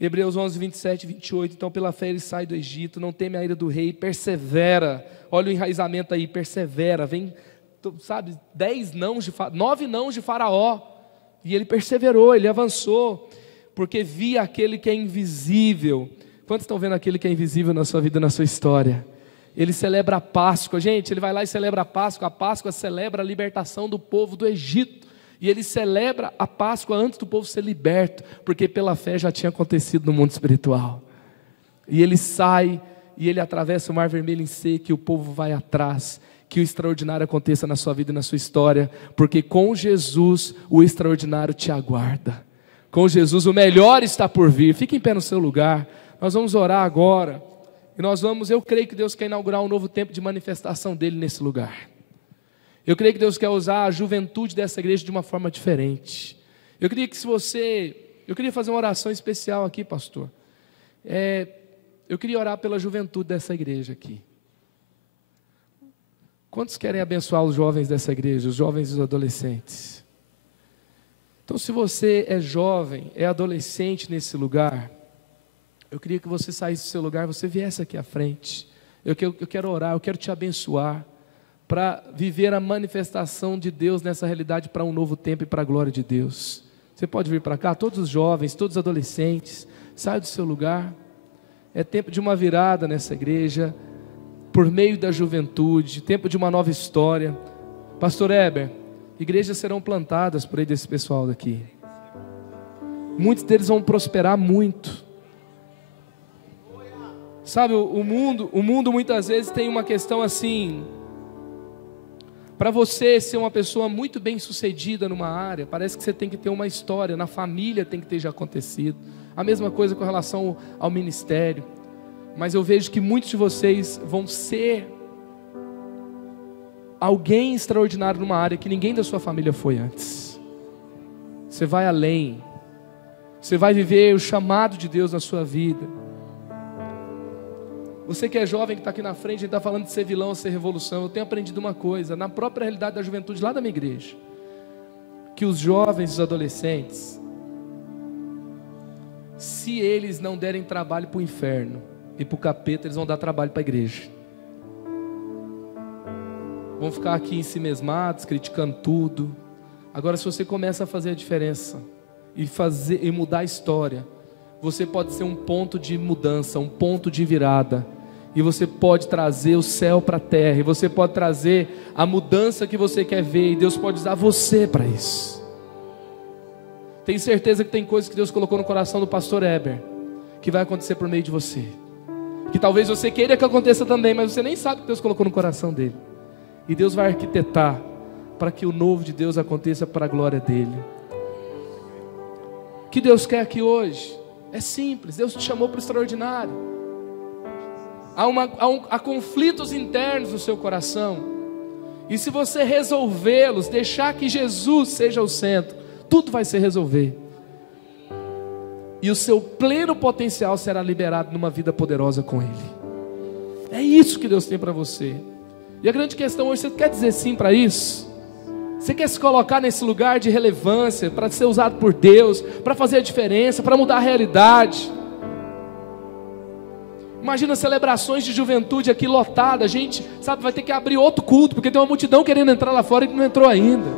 Hebreus 11, 27 e 28, então pela fé ele sai do Egito, não teme a ira do rei, persevera. Olha o enraizamento aí, persevera. Vem, sabe, 9 nãos de Faraó. E ele perseverou, ele avançou, porque via aquele que é invisível. Quantos estão vendo aquele que é invisível na sua vida, na sua história? Ele celebra a Páscoa, gente, ele vai lá e celebra a Páscoa celebra a libertação do povo do Egito, e ele celebra a Páscoa antes do povo ser liberto, porque pela fé já tinha acontecido no mundo espiritual. E ele sai, e ele atravessa o mar vermelho em seco, e o povo vai atrás. Que o extraordinário aconteça na sua vida e na sua história, porque com Jesus o extraordinário te aguarda. Com Jesus o melhor está por vir. Fique em pé no seu lugar. Nós vamos orar agora. E eu creio que Deus quer inaugurar um novo tempo de manifestação dele nesse lugar. Eu creio que Deus quer usar a juventude dessa igreja de uma forma diferente. Eu queria fazer uma oração especial aqui, pastor. Eu queria orar pela juventude dessa igreja aqui. Quantos querem abençoar os jovens dessa igreja, os jovens e os adolescentes? Então, se você é jovem, é adolescente nesse lugar, eu queria que você saísse do seu lugar, você viesse aqui à frente. Eu quero orar, eu quero te abençoar, para viver a manifestação de Deus nessa realidade, para um novo tempo e para a glória de Deus. Você pode vir para cá, todos os jovens, todos os adolescentes, saia do seu lugar. É tempo de uma virada nessa igreja, por meio da juventude, tempo de uma nova história. Pastor Heber, igrejas serão plantadas por aí desse pessoal daqui. Muitos deles vão prosperar muito. Sabe, o mundo muitas vezes tem uma questão assim. Para você ser uma pessoa muito bem sucedida numa área, parece que você tem que ter uma história, na família tem que ter já acontecido. A mesma coisa com relação ao ministério. Mas eu vejo que muitos de vocês vão ser alguém extraordinário numa área que ninguém da sua família foi antes. Você vai além. Você vai viver o chamado de Deus na sua vida. Você que é jovem, que está aqui na frente, a gente está falando de ser vilão, ser revolução. Eu tenho aprendido uma coisa, na própria realidade da juventude lá da minha igreja, que os jovens e os adolescentes, se eles não derem trabalho para o inferno e para o capeta, eles vão dar trabalho para a igreja. Vão ficar aqui ensimesmados, criticando tudo. Agora, se você começa a fazer a diferença e mudar a história, você pode ser um ponto de mudança, um ponto de virada. E você pode trazer o céu para a terra, e você pode trazer a mudança que você quer ver, e Deus pode usar você para isso. Tenho certeza que tem coisas que Deus colocou no coração do pastor Heber, que vai acontecer por meio de você, que talvez você queira que aconteça também, mas você nem sabe o que Deus colocou no coração dele. E Deus vai arquitetar para que o novo de Deus aconteça para a glória dele. O que Deus quer aqui hoje é simples. Deus te chamou para o extraordinário. Há conflitos internos no seu coração, e se você resolvê-los, deixar que Jesus seja o centro, tudo vai se resolver, e o seu pleno potencial será liberado numa vida poderosa com Ele. É isso que Deus tem para você. E a grande questão hoje, você quer dizer sim para isso? Você quer se colocar nesse lugar de relevância, para ser usado por Deus, para fazer a diferença, para mudar a realidade? Imagina celebrações de juventude aqui lotada, a gente, sabe, vai ter que abrir outro culto, porque tem uma multidão querendo entrar lá fora e não entrou ainda.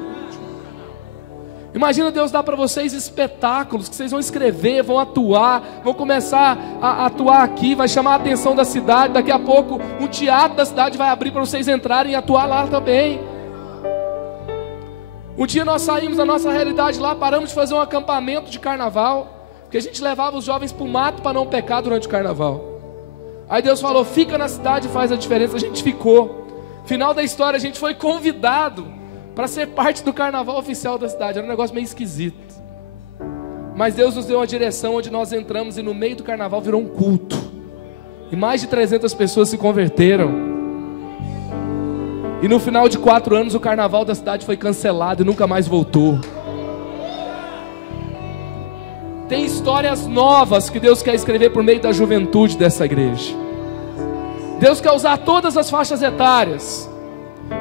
Imagina Deus dar para vocês espetáculos, que vocês vão escrever, vão atuar, vão começar a atuar aqui, vai chamar a atenção da cidade, daqui a pouco um teatro da cidade vai abrir para vocês entrarem e atuar lá também. Um dia nós saímos da nossa realidade lá, paramos de fazer um acampamento de carnaval, porque a gente levava os jovens para o mato para não pecar durante o carnaval. Aí Deus falou, fica na cidade e faz a diferença. A gente ficou. Final da história, a gente foi convidado para ser parte do carnaval oficial da cidade. Era um negócio meio esquisito, mas Deus nos deu uma direção onde nós entramos, e no meio do carnaval virou um culto, e mais de 300 pessoas se converteram. E no final de 4 anos o carnaval da cidade foi cancelado e nunca mais voltou. Tem histórias novas que Deus quer escrever por meio da juventude dessa igreja. Deus quer usar todas as faixas etárias,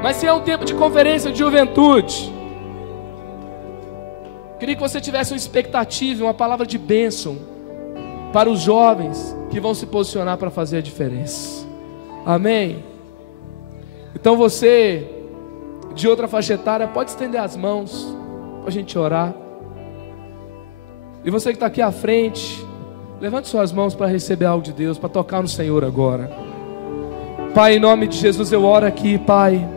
mas se é um tempo de conferência de juventude, queria que você tivesse uma expectativa, uma palavra de bênção para os jovens que vão se posicionar para fazer a diferença. Amém? Então você, de outra faixa etária, pode estender as mãos para a gente orar. E você que está aqui à frente, levante suas mãos para receber algo de Deus, para tocar no Senhor agora. Pai, em nome de Jesus eu oro aqui, Pai,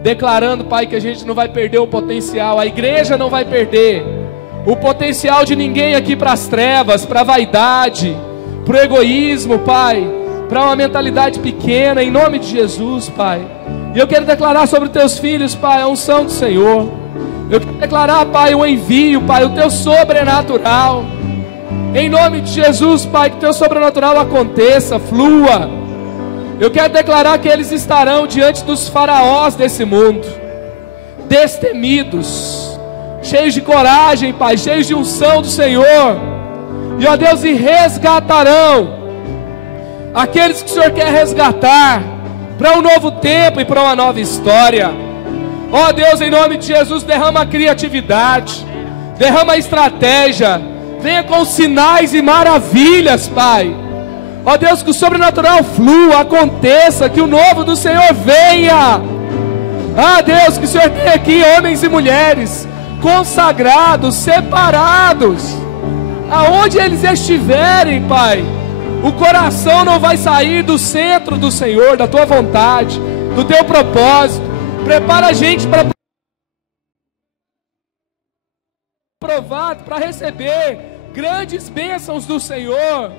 declarando, Pai, que a gente não vai perder o potencial, a igreja não vai perder o potencial de ninguém aqui para as trevas, para a vaidade, para o egoísmo, Pai, para uma mentalidade pequena, em nome de Jesus, Pai. E eu quero declarar sobre os teus filhos, Pai, a unção do Senhor. Eu quero declarar, Pai, o envio, Pai, o teu sobrenatural. Em nome de Jesus, Pai, que o teu sobrenatural aconteça, flua. Eu quero declarar que eles estarão diante dos faraós desse mundo, destemidos, cheios de coragem, Pai, cheios de unção do Senhor. E, ó Deus, e resgatarão aqueles que o Senhor quer resgatar para um novo tempo e para uma nova história. Ó Deus, em nome de Jesus, derrama a criatividade, derrama a estratégia, venha com sinais e maravilhas, Pai. Ó Deus, que o sobrenatural flua, aconteça, que o novo do Senhor venha. Ah Deus, que o Senhor tenha aqui homens e mulheres consagrados, separados, aonde eles estiverem, Pai, o coração não vai sair do centro do Senhor, da tua vontade, do teu propósito. Prepara a gente para provar, para receber grandes bênçãos do Senhor,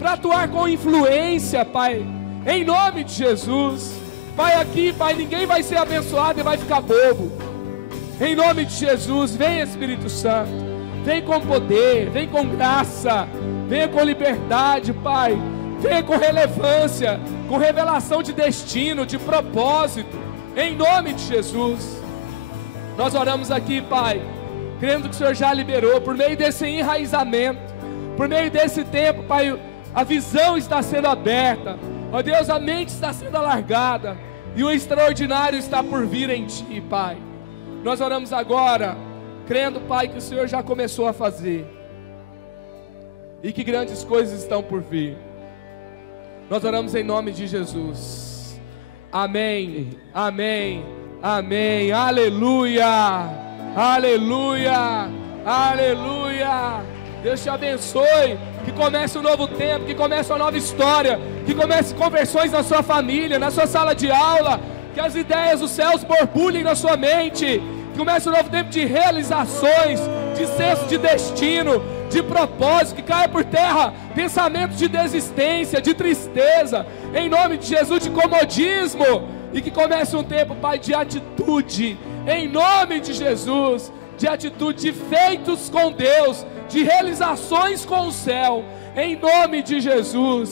para atuar com influência, Pai, em nome de Jesus. Pai, aqui, Pai, ninguém vai ser abençoado e vai ficar bobo. Em nome de Jesus, vem Espírito Santo, vem com poder, vem com graça, venha com liberdade, Pai, venha com relevância, com revelação de destino, de propósito. Em nome de Jesus, nós oramos aqui, Pai, crendo que o Senhor já liberou, por meio desse enraizamento, por meio desse tempo, Pai, a visão está sendo aberta, ó Deus, a mente está sendo alargada, e o extraordinário está por vir em Ti, Pai. Nós oramos agora, crendo, Pai, que o Senhor já começou a fazer, e que grandes coisas estão por vir. Nós oramos em nome de Jesus. Amém, amém, amém, aleluia, Aleluia, aleluia. Deus te abençoe, que comece um novo tempo, que comece uma nova história, que comece conversões na sua família, na sua sala de aula, que as ideias dos céus borbulhem na sua mente, que comece um novo tempo de realizações, de senso de destino, de propósito, que caia por terra pensamentos de desistência, de tristeza, em nome de Jesus, de comodismo, e que comece um tempo, Pai, de atitude, em nome de Jesus, de atitude, de feitos com Deus, de realizações com o céu, em nome de Jesus.